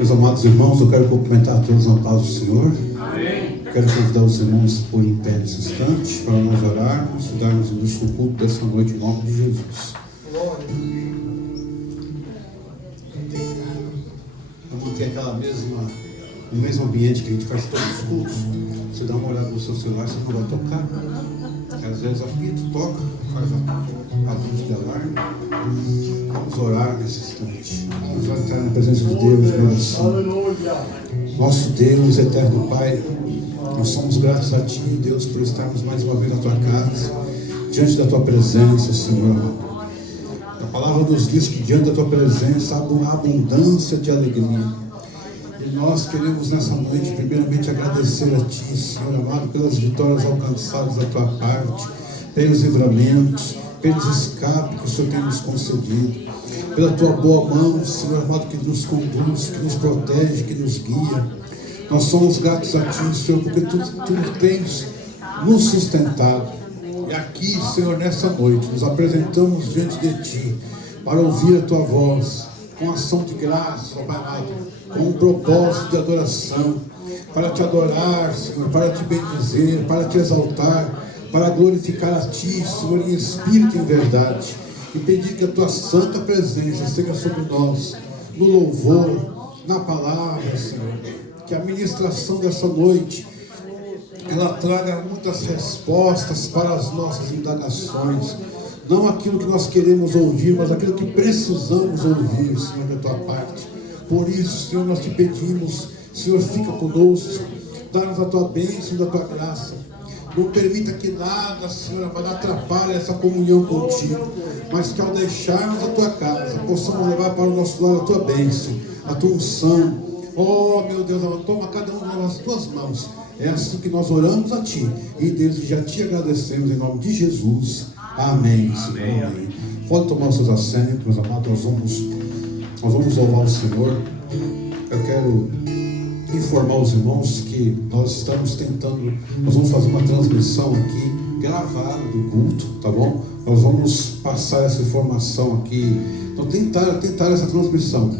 Meus amados irmãos, eu quero cumprimentar todos na paz do Senhor. Amém. Quero convidar os irmãos por em pé nesse instante para nós orarmos e darmos início ao culto dessa noite em nome de Jesus. Vamos manter aquela o mesmo ambiente que a gente faz todos os cultos. Você dá uma olhada no seu celular, você não vai tocar. Às vezes apito, toca, faz a luz de alarme. Vamos orar nesse instante. Vamos entrar na presença de Deus em oração. Nosso Deus, eterno Pai, nós somos gratos a Ti, Deus, por estarmos mais uma vez na Tua casa, diante da Tua presença, Senhor. A palavra nos diz que diante da Tua presença há abundância de alegria. E nós queremos nessa noite, primeiramente, agradecer a Ti, Senhor amado, pelas vitórias alcançadas da Tua parte, pelos livramentos, pelos escapes que o Senhor tem nos concedido, pela Tua boa mão, Senhor amado, que nos conduz, que nos protege, que nos guia. Nós somos gratos a Ti, Senhor, porque Tu tens nos sustentado. E aqui, Senhor, nessa noite, nos apresentamos diante de Ti, para ouvir a Tua voz, com ação de graça, ó Pai amado, com um propósito de adoração, para Te adorar, Senhor, para Te bendizer, para Te exaltar, para glorificar a Ti, Senhor, em espírito e em verdade, e pedir que a Tua santa presença seja sobre nós, no louvor, na palavra, Senhor, que a ministração dessa noite, ela traga muitas respostas para as nossas indagações, não aquilo que nós queremos ouvir, mas aquilo que precisamos ouvir, Senhor, da Tua parte. Por isso, Senhor, nós Te pedimos, Senhor, fica conosco, dá-nos a Tua bênção, da Tua graça. Não permita que nada, Senhor, atrapalhe essa comunhão contigo, mas que ao deixarmos a Tua casa, possamos levar para o nosso lar a Tua bênção, a Tua unção. Oh, meu Deus, toma cada um nas Tuas mãos. É assim que nós oramos a Ti e desde já Te agradecemos em nome de Jesus. Amém, Senhor. Amém. Pode tomar os seus assentos, meus amados. Nós vamos louvar o Senhor. Eu quero informar os irmãos que nós estamos tentando, nós vamos fazer uma transmissão aqui gravada do culto, tá bom? Nós vamos passar essa informação aqui, então tentar essa transmissão.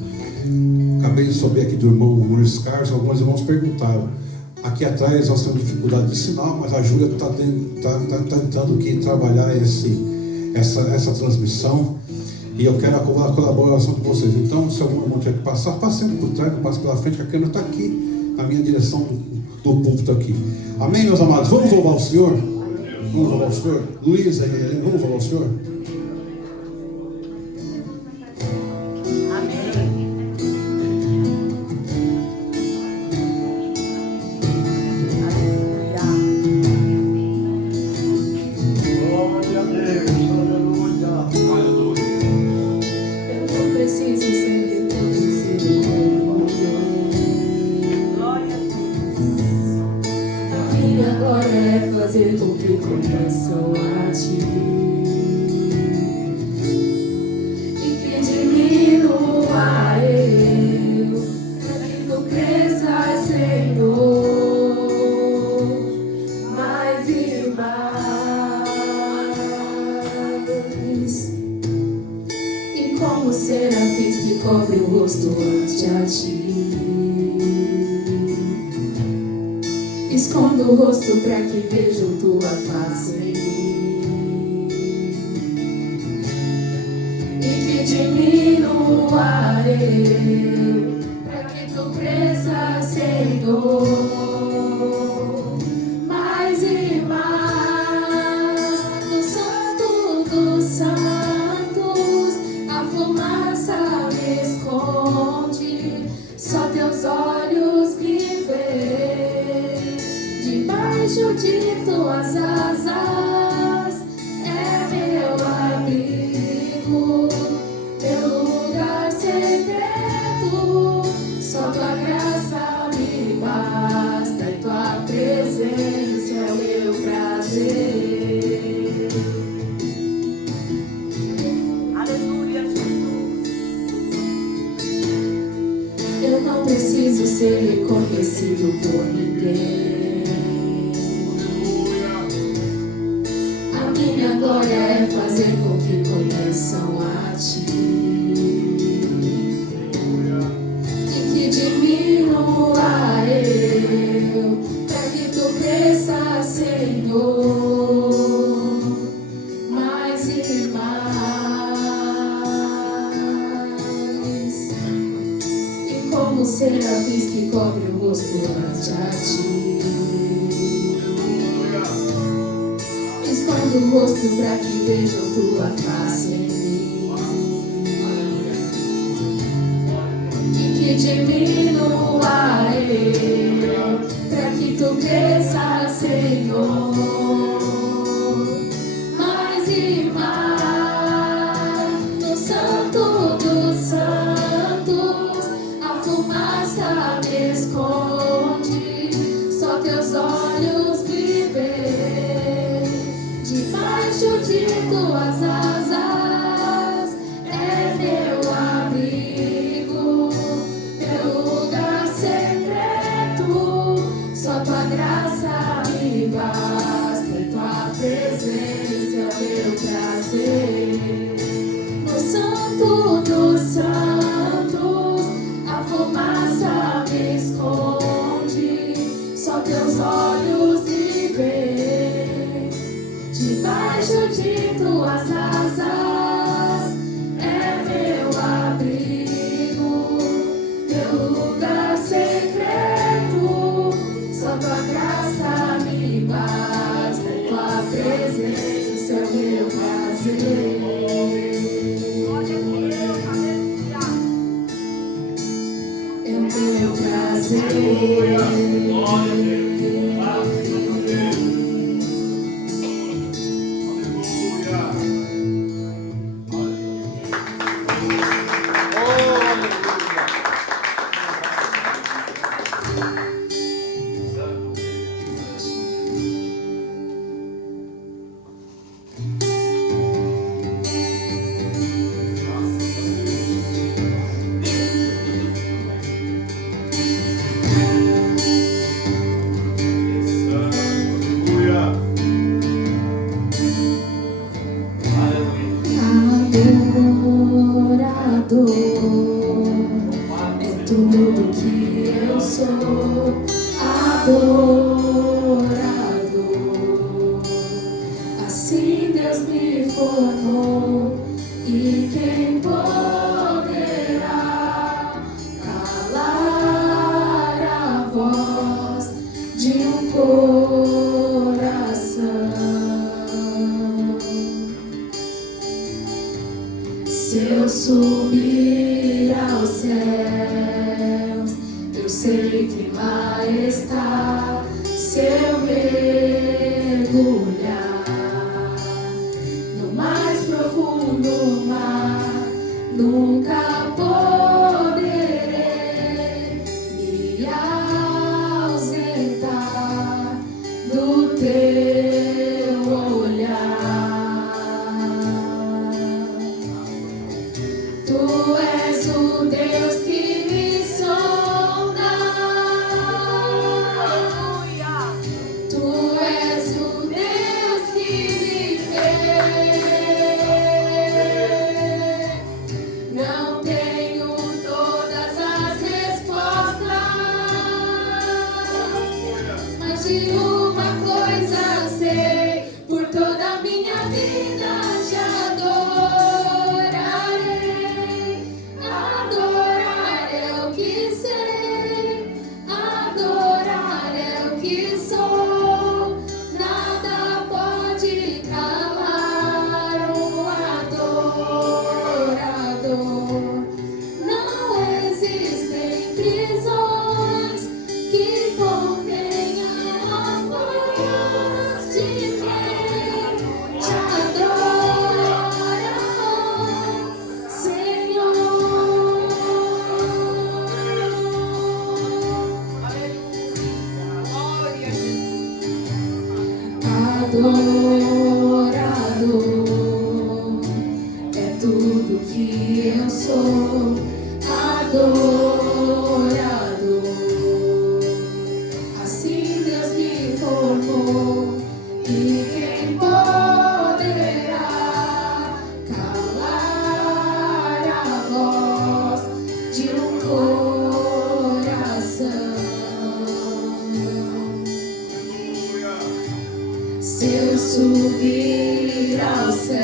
Acabei de saber aqui do irmão Luiz Carlos, alguns irmãos perguntaram. Aqui atrás nós temos dificuldade de sinal, mas a Júlia está tentando aqui trabalhar essa transmissão. E eu quero a colaboração de vocês. Então, se algum irmão tiver que passar, passe sempre por trás, não passe pela frente, que a câmera está aqui, na minha direção do púlpito aqui. Amém, meus amados? Vamos louvar o Senhor? Vamos louvar o Senhor? Luísa e Helena, vamos louvar o Senhor? Escondo o rosto para que vejam Tua face em mim, e que diminua eu, para que Tu cresças, Senhor, mais e mais. No Santo dos Santos a fumaça me esconde, só Teus olhos me veem. Debaixo de Tuas asas é meu abrigo, teu lugar secreto. Só Tua graça me basta e Tua presença é o meu prazer. Aleluia, Jesus. Eu não preciso ser reconhecido por ninguém. Minha glória é fazer com que conheçam a Ti, e que de como serafins que cobre o rosto ante a ti. Esconde o rosto pra que vejam tua face em mim, e que diminua eu, pra que tu cresças, Senhor, mais e mais. No Santo dos Santos a fumaça me esconde, só teus olhos me veem. Debaixo de tuas asas é meu abrigo, meu lugar secreto. Só tua graça me basta, e tua presença é meu prazer. No Santo dos Santos a fumaça me esconde, só teus olhos me veem. Debaixo de tuas asas é meu abrigo, meu lugar secreto. Só tua graça me basta, e tua presença é meu prazer. É o meu prazer. É tudo que eu sou, adorador. Assim Deus me formou, e quem poderá calar a voz de um coração? Se eu subir aos céus, eu sei que lá está. Se eu mergulhar no mais profundo mar, nunca poderei me ausentar do teu olhar. Tu és o Deus que me sonda. Tu és o Deus que me vê. Não tenho todas as respostas, mas de uma coisa sei: por toda a minha vida te adorarei. Adorar é o que sei, adorar é o que sou. Nada pode calar um adorador. Não existem prisões que contenham a voz de quem te adora, Senhor. Adorador é tudo que eu sou, adorador. Assim Deus me formou, e quem poderá calar a voz de um coração? Se eu subir ao céu,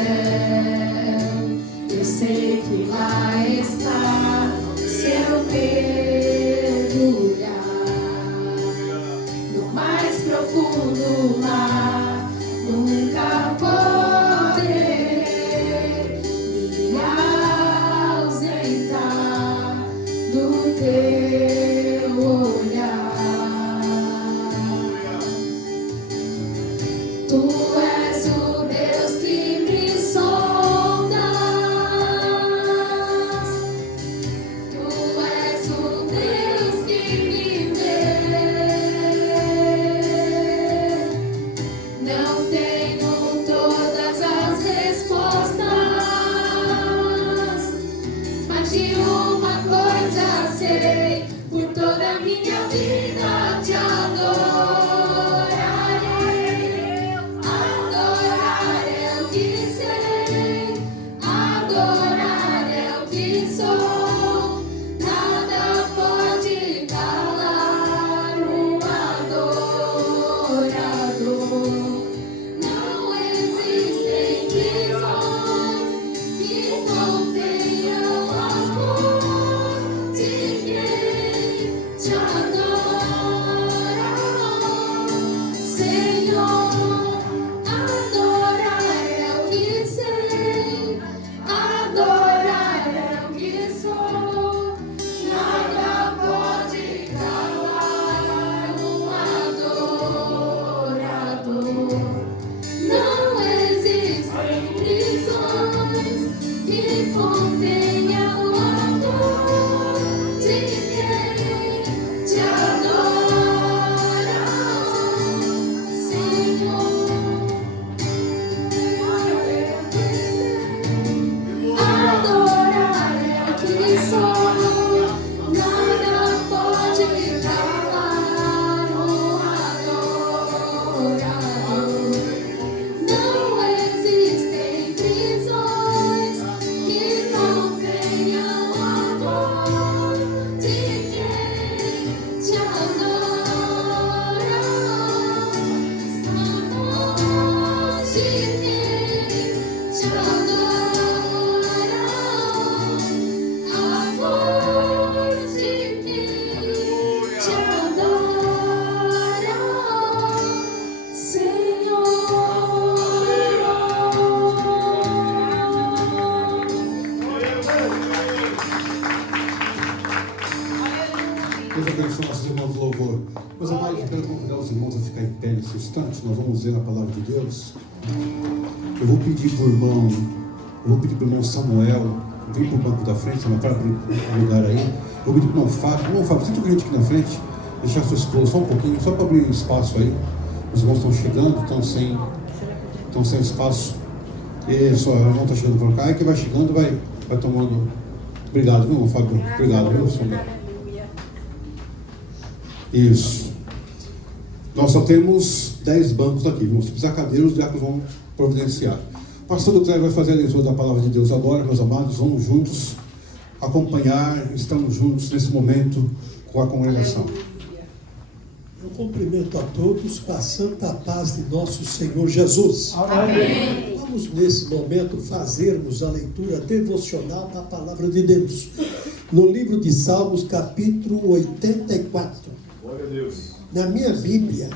eu sei que lá está. Se eu lá, nunca poderei me ausentar do teu olhar. Tu és o Deus que me sondas, tu és o Deus que me vê. Não tenho todas as respostas, mas de uma coisa sei, por toda a minha vida te adorarei. Adorar é o que sei, adorar é o que sou. Nada pode calar um adorador. Não existem prisões que contenham amor de quem te adora, Senhor. Adorar é o que sei, adorar é o que sou. Nada pode calar um adorador. Não existem prisões que contenham amor de quem te adora, Senhor. Adorar é o que sou. Nada pode calar um adorador. Não existem prisões que contenham amor de quem te adora. Amor de quem te adora. Amor de quem te adora, Senhor. Deus abençoe nossos irmãos do louvor. Meus amados, eu quero convidar os irmãos a ficar em pé nesse instante. Nós vamos ler a palavra de Deus. Eu vou pedir para o irmão Samuel vir para o banco da frente, Samuel, para abrir um lugar aí. Eu vou pedir para o irmão Fábio, senta com a gente aqui na frente, deixar sua esposa só um pouquinho, só para abrir espaço aí. Os irmãos estão chegando, estão sem espaço. Isso, o irmão está chegando para cá, e que vai chegando, vai tomando. Obrigado, viu, irmão Fábio? Obrigado, viu, Samuel? Isso. Nós só temos 10 bancos aqui. Se precisar cadeira, os diáconos vão providenciar. O pastor do Cléber vai fazer a leitura da palavra de Deus agora, meus amados. Vamos juntos acompanhar, estamos juntos nesse momento com a congregação. Eu cumprimento a todos com a santa paz de nosso Senhor Jesus. Amém. Vamos nesse momento fazermos a leitura devocional da palavra de Deus. No livro de Salmos, capítulo 84. Glória a Deus. Na minha Bíblia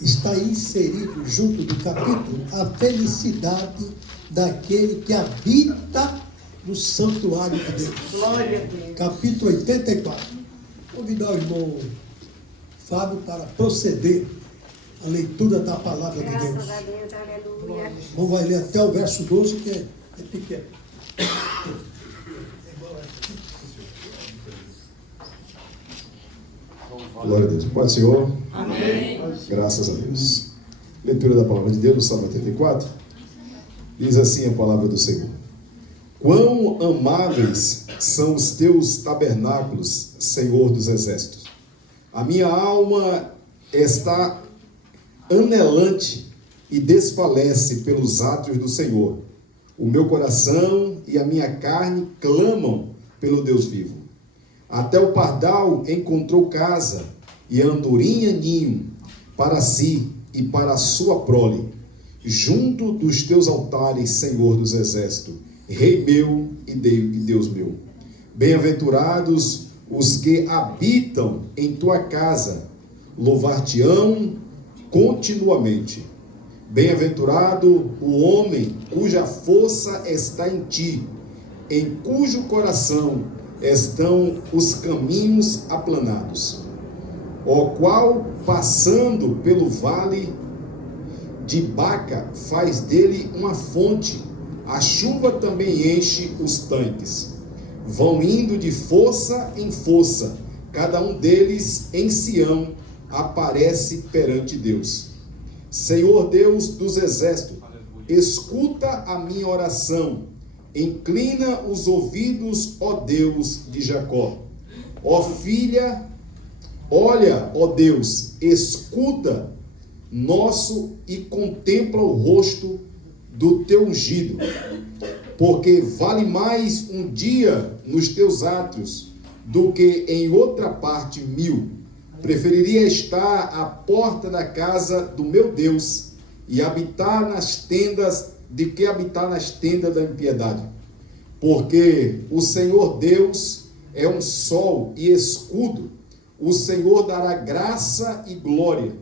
está inserido junto do capítulo a felicidade daquele que habita no santuário de Deus. Glória a Deus. Capítulo 84. Convidar o irmão Fábio para proceder a leitura da palavra de Deus. Graças a Deus, aleluia. Vamos vai ler até o verso 12, que é pequeno. Glória a Deus. Pode, Senhor? Amém. Graças a Deus. Leitura da palavra de Deus, no Salmo 84. Diz assim a palavra do Senhor: Quão amáveis são os teus tabernáculos, Senhor dos exércitos. A minha alma está anelante e desfalece pelos átrios do Senhor. O meu coração e a minha carne clamam pelo Deus vivo. Até o pardal encontrou casa e a andorinha ninho para si e para a sua prole, junto dos teus altares, Senhor dos exércitos, Rei meu e Deus meu. Bem-aventurados os que habitam em tua casa, louvar-te-ão continuamente. Bem-aventurado o homem cuja força está em ti, em cujo coração estão os caminhos aplanados, o qual, passando pelo vale de Baca, faz dele uma fonte. A chuva também enche os tanques. Vão indo de força em força, cada um deles em Sião aparece perante Deus. Senhor Deus dos exércitos, escuta a minha oração, inclina os ouvidos, ó Deus de Jacó. Ó filha, olha, ó Deus, escuta nosso e contempla o rosto do teu ungido, porque vale mais um dia nos teus átrios do que em outra parte 1000. Preferiria estar à porta da casa do meu Deus e habitar nas tendas de que habitar nas tendas da impiedade. Porque o Senhor Deus é um sol e escudo. O Senhor dará graça e glória.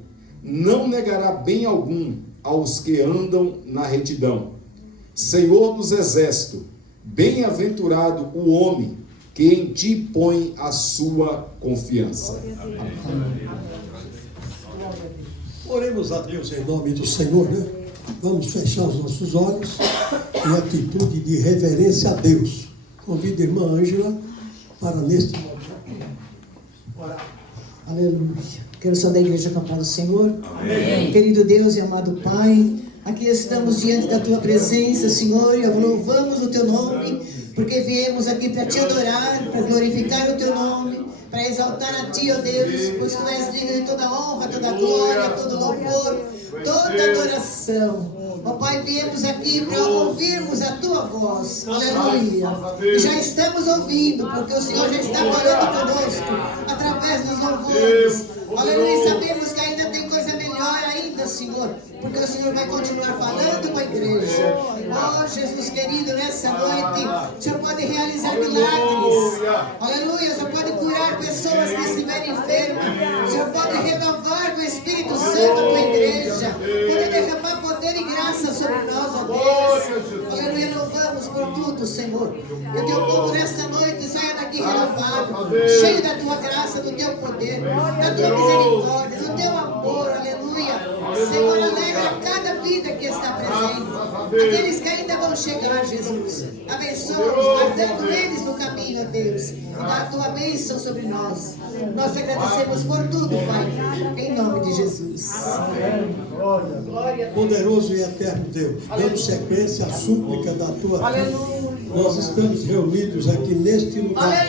Não negará bem algum aos que andam na retidão. Senhor dos exércitos, bem-aventurado o homem que em ti põe a sua confiança. Oremos a Deus em nome do Senhor, né? Vamos fechar os nossos olhos em atitude de reverência a Deus. Convido a irmã Ângela para neste momento orar. Aleluia. Quero saudar a igreja campada do Senhor. Amém. Querido Deus e amado Pai, aqui estamos diante da Tua presença, Senhor, e louvamos o Teu nome, porque viemos aqui para Te adorar, para glorificar o Teu nome, para exaltar a Ti, ó Deus, pois Tu és digno de toda honra, toda glória, todo louvor, toda adoração. Ó Pai, viemos aqui para ouvirmos a Tua voz. Aleluia. E já estamos ouvindo, porque o Senhor já está falando conosco, através dos louvores. Aleluia, sabemos que ainda tem coisa melhor ainda, Senhor, porque o Senhor vai continuar falando com a igreja. Oh, Jesus querido, nessa noite, o Senhor pode realizar milagres. Aleluia, o Senhor pode curar pessoas que estiverem enfermas. O Senhor pode renovar com o Espírito Santo a tua igreja. Pode derramar poder e graça sobre nós, ó Deus. Aleluia, louvamos por tudo, Senhor. Que o teu povo nesta noite saia daqui renovado, cheio da tua graça, do teu poder, da tua misericórdia, do teu amor, aleluia. Senhor, alegra cada vida que está presente, aqueles que ainda vão chegar, Jesus. Abençoa-os, guardando eles no caminho, ó Deus, e dá a tua bênção sobre nós. Nós te agradecemos por tudo, Pai, em nome de Jesus. Poderoso e eterno Deus, dando sequência à súplica da tua tua. Nós estamos reunidos aqui neste lugar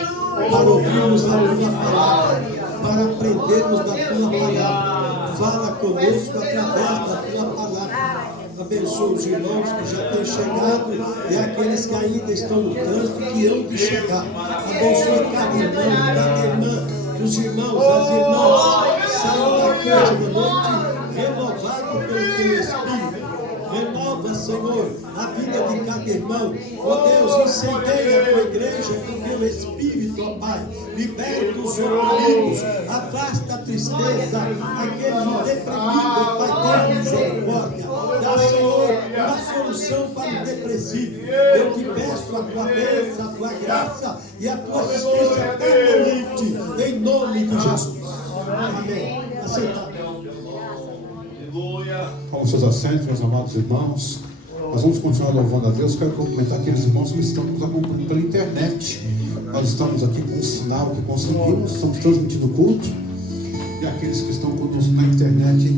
para ouvirmos a tua palavra, para aprendermos da tua palavra. Fala conosco através da tua palavra. Abençoa os irmãos que já têm chegado e aqueles que ainda estão no trânsito que hão de chegar. Abençoa cada irmão, cada irmã, que os irmãos, as irmãs saiam daqui hoje da noite renovados pelo teu Espírito. Renova, Senhor, a vida de cada irmão. Ó Deus, incendeia a tua igreja com teu Espírito, ó Pai. Liberta os oprimidos, afasta a tristeza, aqueles deprimidos, ó Pai, tem misericórdia. Dá, Senhor, uma solução para o depressivo. Eu te peço a tua bênção, a tua graça e a tua assistência permanente, em nome de Jesus. Amém. Aceita. Como seus assentos, meus amados irmãos, nós vamos continuar louvando a Deus. Quero cumprimentar aqueles irmãos que estão nos acompanhando pela internet. Nós estamos aqui com um sinal que conseguimos, estamos transmitindo o culto. E aqueles que estão conosco na internet,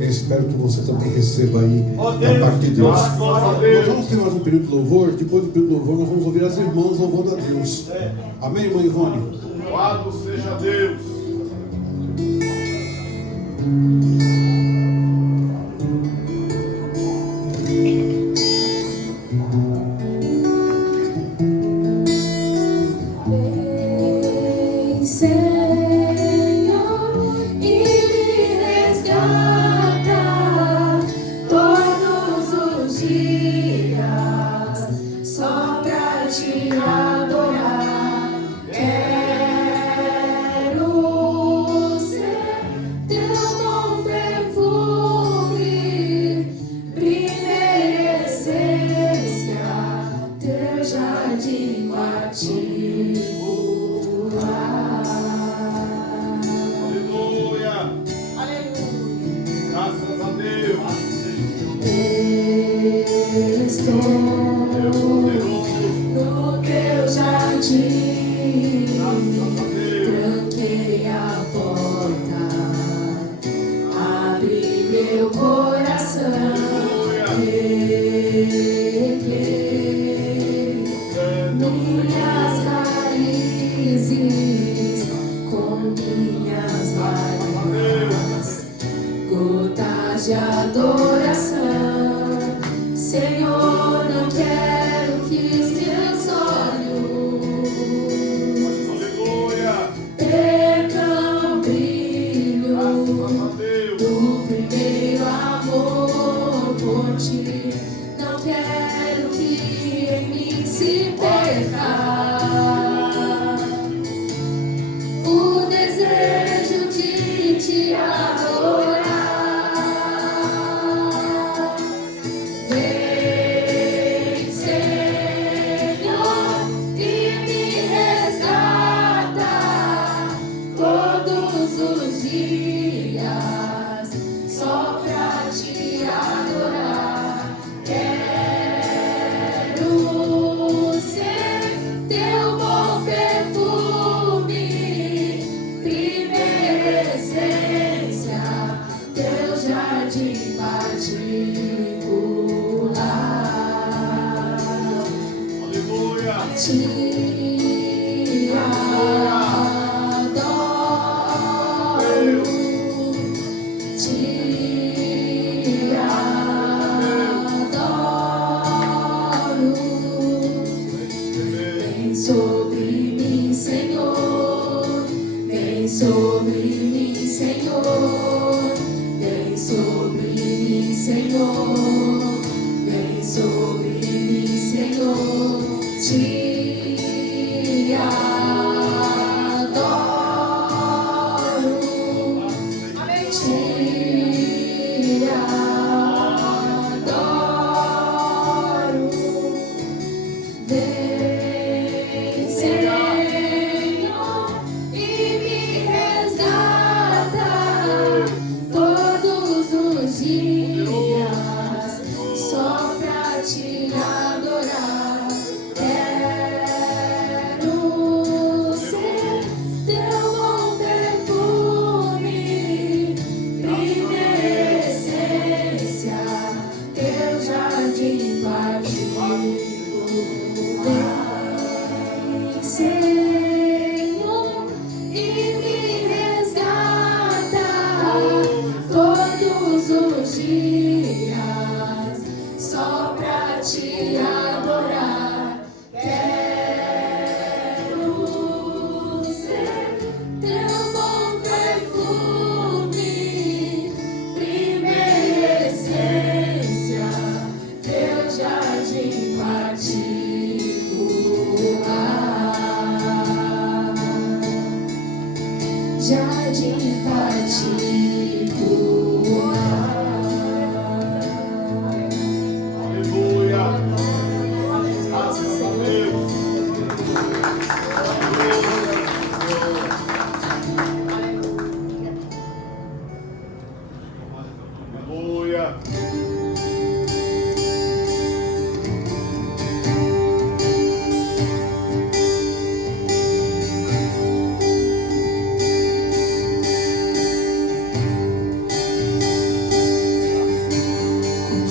eu espero que você também receba aí da parte de Deus. Nós vamos ter mais um período de louvor. Depois do período de louvor, nós vamos ouvir as irmãs louvando a Deus. Amém, irmã Ivone? Louvado seja Deus. Teu nome Graças a Deus. Estou no teu jardim, tranquei a porta, abri meu coração, peguei minhas raízes com minhas lágrimas, gotas de adoração. Senhor, não quero que os meus olhos percam brilho do primeiro amor por ti. Não quero que em mim se perca o desejo de te adorar. Te adoro, te adoro. Vem sobre mim, Senhor, vem sobre mim, Senhor, vem sobre mim, Senhor, vem sobre mim, Senhor. Te adoro, te adoro. Vem, Senhor, e me resgata todos os dias, só pra te adorar. Quero ser teu bom perfume, primeira essência, teu jardim partido. Vem, Senhor, e me resgata todos os dias, só pra te adorar. Quero ser teu bom perfume, primeira essência, teu jardim particular, jardim particular. Aleluia. Graças a Deus. Aleluia.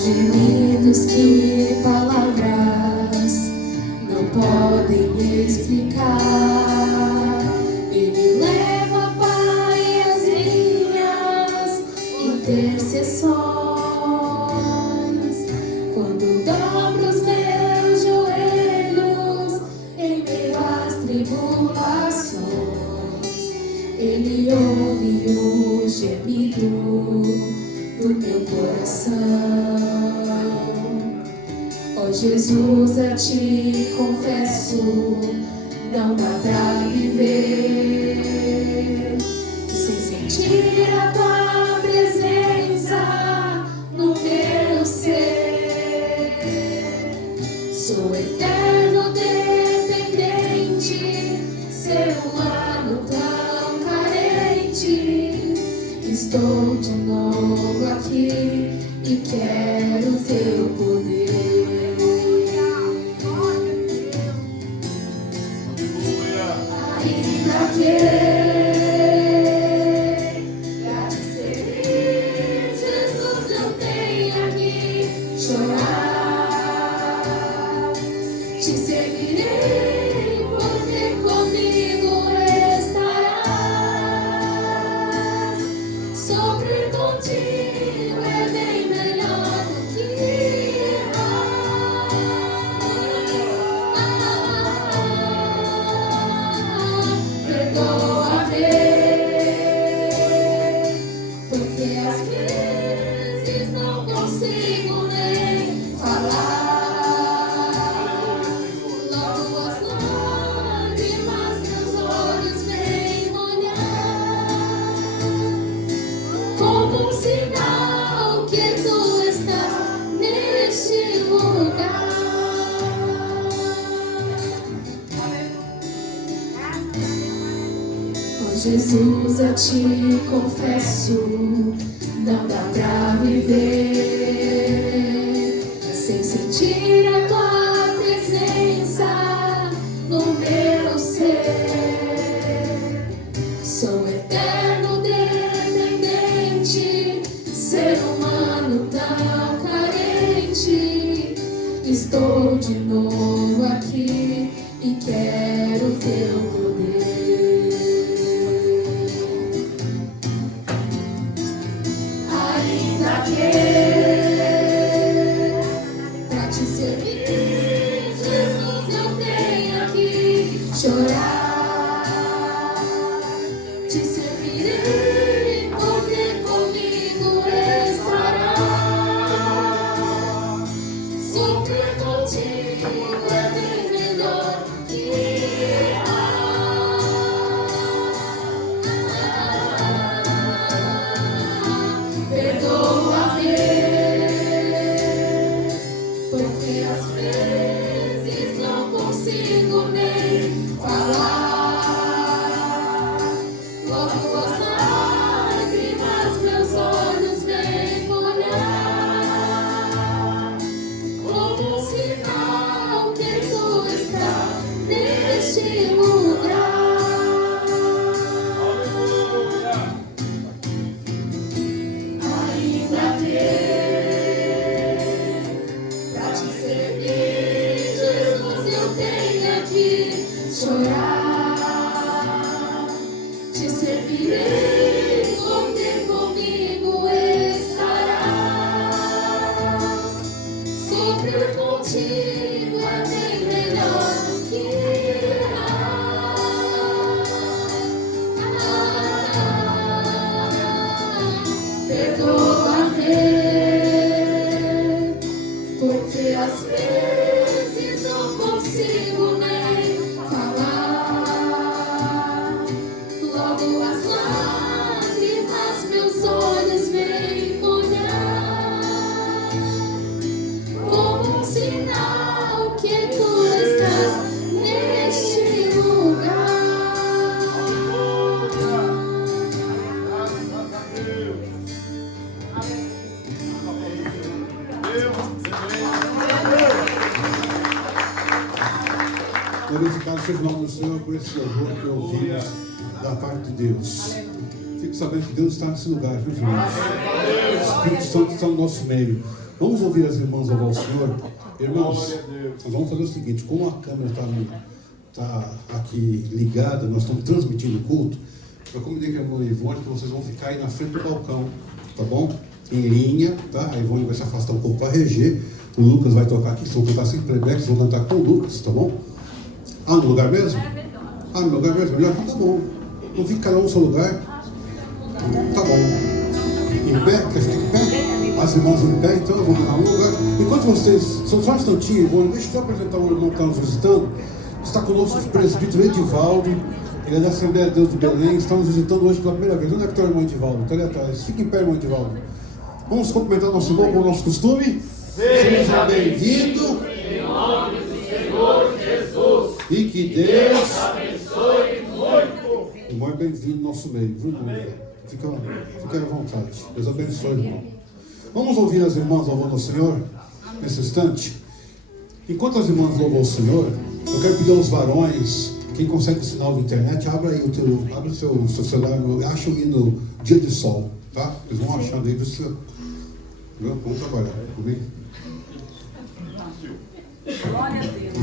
Gemidos que palavras não podem explicar. Ele leva, Pai, as minhas intercessões. Quando dobro os meus joelhos em meio às tribulações, Ele ouve o gemido do meu coração. Ó Jesus, a ti confesso, não dá pra viver sem sentir a tua presença no meu ser. Sou eterno dependente Ainda que pra te servir, Jesus, eu tenha que chorar. Te seguirei, porque comigo estarás. Sofrer contigo é bem melhor do que perdoa-me, porque às vezes não consigo nem falar. Logo as lágrimas meus olhos vêm molhar, como um sinal que tu estás neste lugar. Oh Jesus, eu te confesso, não dá pra viver sem sentir a tua presença no meu ser. Sou eterno dependente, ser humano tão carente. Estou de novo aqui e quero teu poder. Ainda que pra te servir, Jesus, eu tenha que chorar. Te servirei, porque comigo estarás. Sofrer contigo é bem melhor que perdoa-me, porque às vezes não consigo nem falar. Logo as lágrimas meus olhos vêm molhar, como um sinal que tu estás neste lugar. Ainda que pra te servir, Jesus, eu tenha que chorar. Te servirei, porque comigo estarás. Sofrer contigo é bem melhor do que perdoa-me, porque às vezes não consigo nem falar. Logo as lágrimas meus olhos vêm molhar, como um sinal que tu estás neste lugar. Glorificado seja o nome do Senhor por esse louvor que ouvimos da parte de Deus. Fique sabendo que Deus está nesse lugar, viu, irmãos? O Espírito Santo está no nosso meio. Vamos ouvir as irmãs louvar o Senhor. Irmãos, nós vamos fazer o seguinte: como a câmera está aqui ligada, nós estamos transmitindo o culto. Eu combinei com a irmã Ivone que vocês vão ficar aí na frente do balcão, tá bom? Em linha, tá? A Ivone vai se afastar um pouco para reger. O Lucas vai tocar aqui, se eu cantar sem playback, vocês vão cantar com o Lucas, tá bom? Ah, no lugar mesmo? Ah, no lugar mesmo? Melhor? Então tá bom. Não fica cada um no seu lugar? Tá bom. Em pé? Quer ficar em pé? As irmãs em pé, então, vamos dar um lugar. Enquanto vocês, só um instantinho, Ivone, deixa eu só apresentar um irmão que está nos visitando. Está conosco o presbítero Edivaldo. Ele é da Assembleia de Deus de Belém, está nos visitando hoje pela primeira vez. Onde é que está o irmão Edivaldo? Está ali atrás. Fica em pé, irmão Edivaldo. Vamos cumprimentar nosso irmão com o nosso costume. Seja bem-vindo. Em nome do Senhor Jesus. E que Deus abençoe muito. Irmão é bem-vindo no nosso meio, viu, irmão? Fica à vontade. Deus abençoe, irmão. Vamos ouvir as irmãs louvando ao Senhor nesse instante. Enquanto as irmãs louvam ao Senhor, eu quero pedir aos varões que Quem consegue o sinal de internet, abre o seu celular, acha o hino Dia de Sol, tá? Eles vão achando aí, você... Vamos trabalhar comigo. Glória a Deus.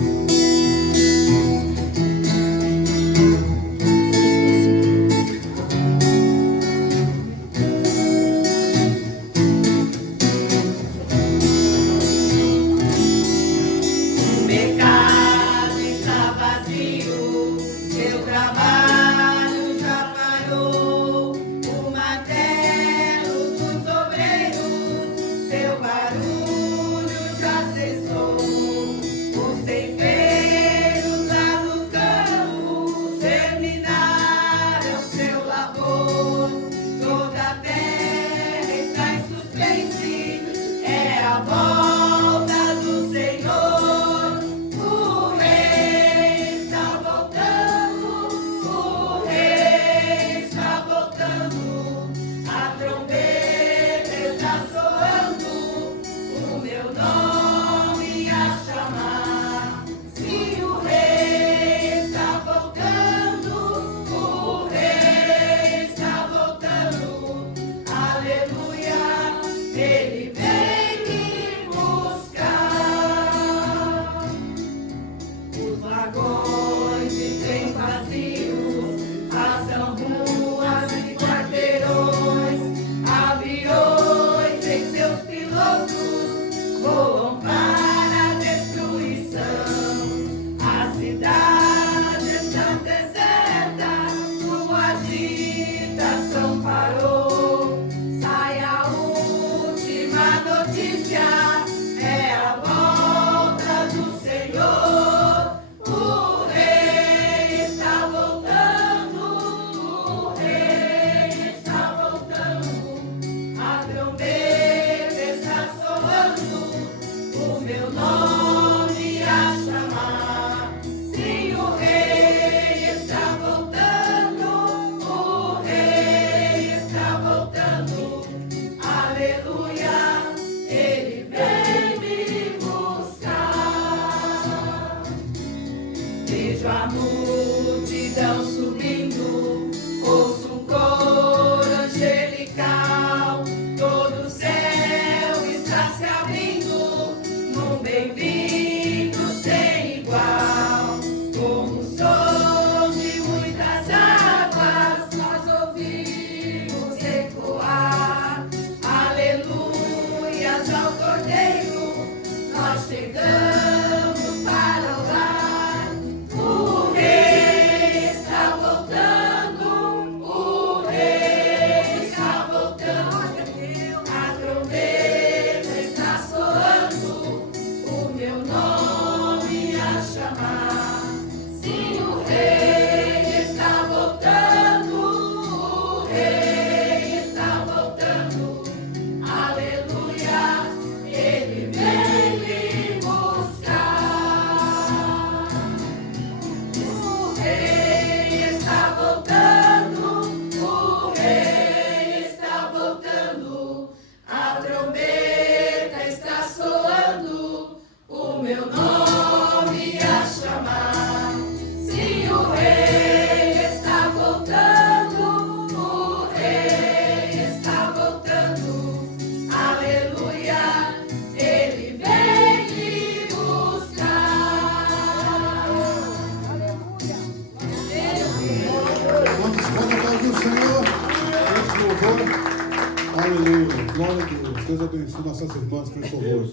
Deus abençoe nossas irmãs, por favor.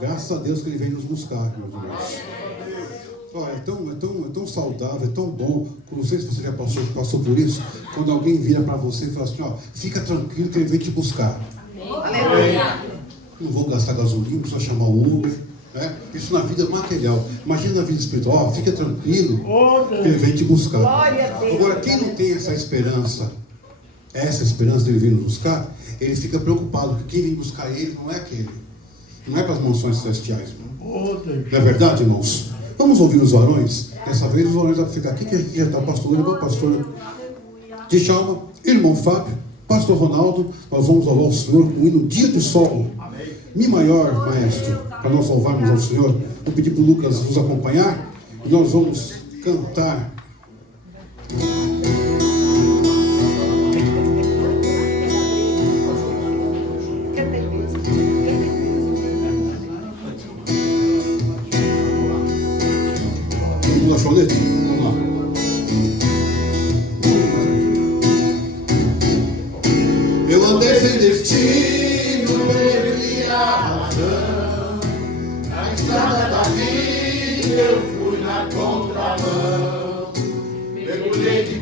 Graças a Deus que Ele vem nos buscar, meus irmãos. Olha, é tão saudável, é tão bom. Não sei se você já passou por isso. Quando alguém vira para você e fala assim, ó, fica tranquilo que Ele vem te buscar. Aleluia. Não vou gastar gasolina, não precisa chamar o Uber. Né? Isso na vida material. Imagina na vida espiritual, ó, fica tranquilo que Ele vem te buscar. Agora, quem não tem essa esperança de Ele vir nos buscar, ele fica preocupado, porque quem vem buscar ele não é aquele. Não é para as mansões celestiais. Não é verdade, irmãos? Vamos ouvir os varões? Dessa vez os varões vão ficar aqui, que aqui já está a pastora, o pastor Djalma, irmão Fábio, pastor Ronaldo. Nós vamos louvar o Senhor com o hino Dia de Sol. Mi maior, maestro, para nós louvarmos ao Senhor. Vou pedir para o Lucas nos acompanhar e nós vamos cantar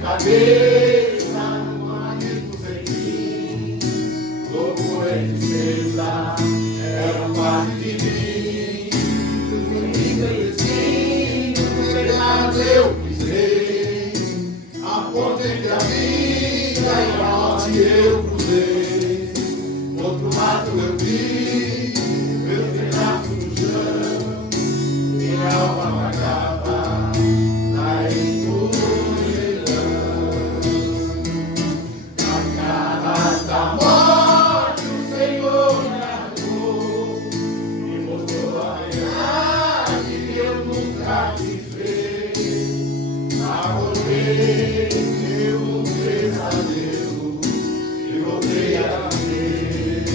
cabeça num abismo sem fim. Loucura e tristeza eram parte de mim. Domingo e destino, pecado eu pisei. A ponte entre a vida e a morte eu cruzei. Outro lado eu vi, meus pedaços no chão. Minha alma vagava na escuridão. Na cara da morte o Senhor me arrancou. Me mostrou a verdade que eu nunca quis ver. Acordei, eu um pesadelo e voltei a viver.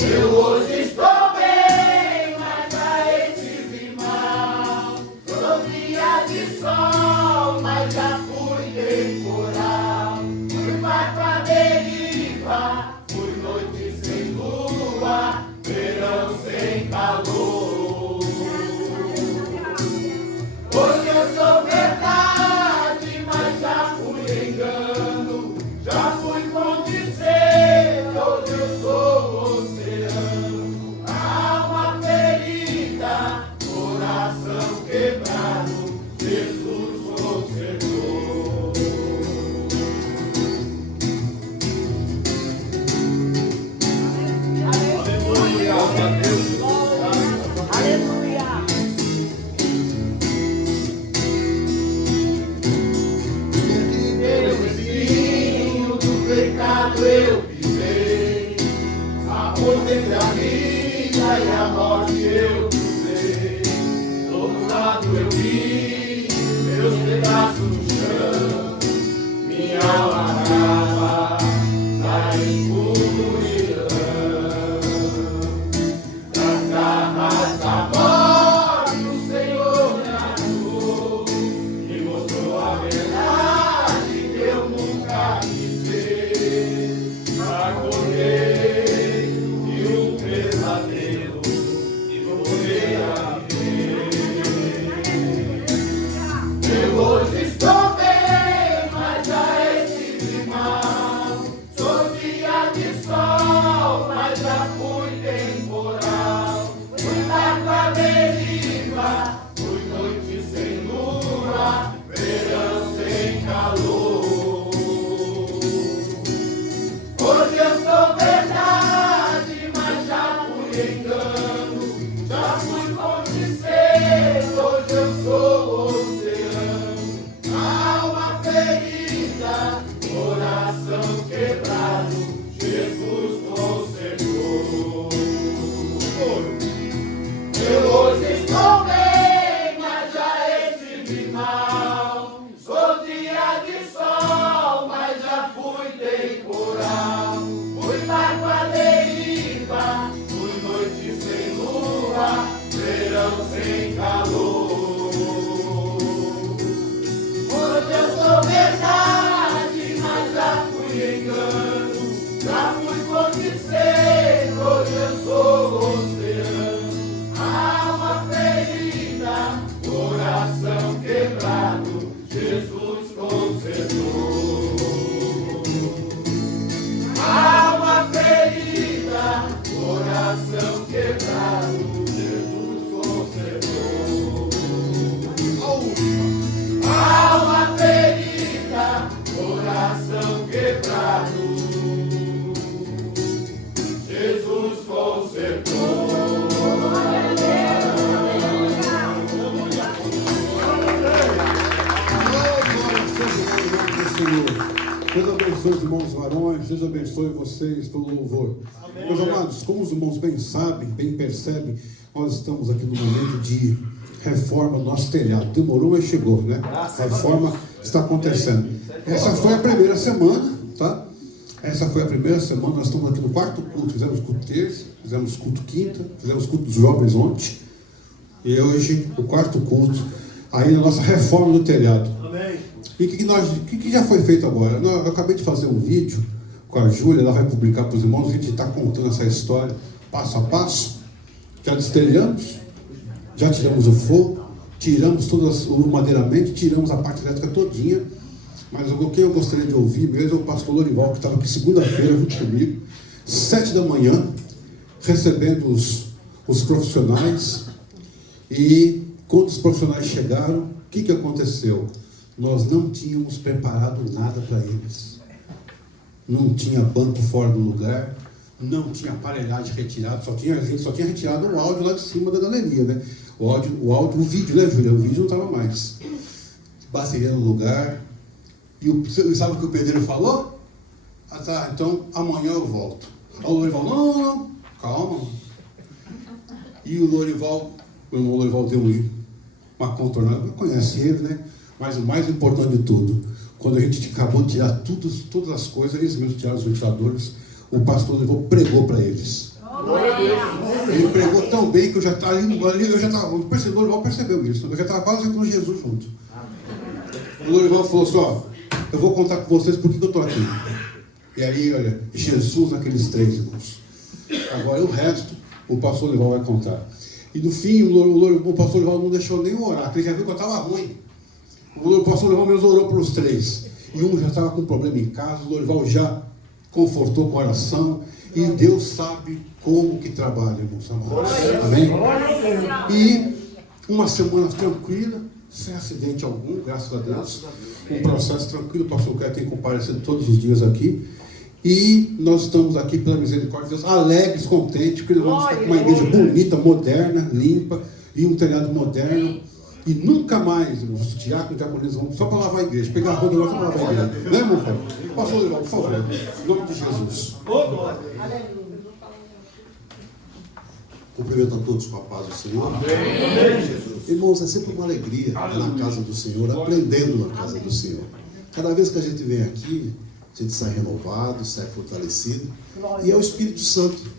Eu hoje estou bem, mas já estive mal. Todo dia de sol, mas já fui temporal. Fui mais pra deriva, fui noite sem lua, verão sem calor. Hoje eu sou verdade, mas já fui engano. Já fui fonte de sede, hoje eu sou oceano. Alma ferida, coração quebrado, Jesus consertou. Aleluia, a Deus. Aleluia. Pelo espinho do pecado eu pisei. A ponte entre a vida e a morte eu cruzei. Do outro lado eu vi meus pedaços no chão. Minha alma vagava na escuridão. Das garras da morte o Senhor me arrancou. Me mostrou a verdade que eu nunca quis ver. Acordei de um pesadelo e voltei a viver. Eu hoje estou bem, mas já estive mal. Sou dia de sol, mas já fui temporal. Fui barco à deriva, fui noite sem lua, verão sem calor. Hoje eu sou verdade, mas já fui engano. Já fui fonte de sede, hoje eu sou oceano. Alma ferida, coração quebrado, Jesus consertou. Eu hoje estou bem, mas já estive mal. Sou dia de sol, mas já fui temporal. Fui barco à deriva, fui noite sem lua, verão sem calor. Hoje eu sou verdade, mas já fui engano. Já fui fonte de sede, hoje eu sou oceano. Alma ferida, coração quebrado, Jesus consertou. Alma ferida, coração quebrado, Jesus consertou. Alma ferida, coração quebrado, Jesus consertou. Deus abençoe os irmãos varões, Deus abençoe vocês pelo louvor. Meus amados, como os irmãos bem sabem, bem percebem, nós estamos aqui no momento de reforma do nosso telhado. Demorou, mas chegou, né? A reforma está acontecendo. Essa foi a primeira semana, tá? Essa foi a primeira semana, nós estamos aqui no quarto culto. Fizemos culto terça, fizemos culto quinta, fizemos culto dos jovens ontem. E hoje, o quarto culto, aí na nossa reforma do telhado. E o que já foi feito agora? Eu acabei de fazer um vídeo com a Júlia, ela vai publicar para os irmãos, a gente está contando essa história passo a passo. Já destelhamos, já tiramos o fogo, tiramos todas, o madeiramente, tiramos a parte elétrica todinha. Mas o que eu gostaria de ouvir mesmo é o pastor Lorival, que estava aqui segunda-feira junto comigo, 7 da manhã, recebendo os profissionais. E quando os profissionais chegaram, o que aconteceu? Nós não tínhamos preparado nada para eles. Não tinha banco fora do lugar, não tinha aparelhagem retirada, a gente só tinha retirado o áudio lá de cima da galeria, né? O vídeo, né, Júlia? O vídeo não estava mais. Bateria no lugar. E sabe o que o pedreiro falou? Ah, tá, então amanhã eu volto. Aí o Lorival, não, calma. E o Lorival deu uma contornada, conhece ele, né? Mas o mais importante de tudo, quando a gente acabou de tirar todas as coisas, eles mesmos tiraram os ventiladores, o pastor Lorival pregou para eles. Ele pregou tão bem que eu já estava ali, o Lorival percebeu isso, eu já estava quase com Jesus junto. O Lorival falou assim, ó, eu vou contar com vocês por que eu estou aqui. E aí, olha, Jesus naqueles 3 irmãos. Agora o resto, o pastor Lorival vai contar. E no fim, o pastor Lorival não deixou nem orar, porque ele já viu que eu estava ruim. O pastor Lorival mesmo orou para os 3. E um já estava com problema em casa, o Lorival já confortou com oração. E Deus sabe como que trabalha, irmãos amados. Amém? E uma semana tranquila, sem acidente algum, graças a Deus. Um processo tranquilo, o pastor Quer tem comparecido todos os dias aqui. E nós estamos aqui, pela misericórdia de Deus, alegres, contentes, porque nós vamos estar com uma igreja bonita, moderna, limpa, e um telhado moderno. E nunca mais, os diáconos e diaconisas vão só para lavar a igreja, pegar a roupa agora só para lavar a igreja. Não é, irmão? Pastor Lorival, por favor, em nome de Jesus. Cumprimento a todos com a paz do Senhor. Amém. Irmãos, é sempre uma alegria estar na casa do Senhor, aprendendo na casa do Senhor. Cada vez que a gente vem aqui, a gente sai renovado, sai fortalecido. E é o Espírito Santo.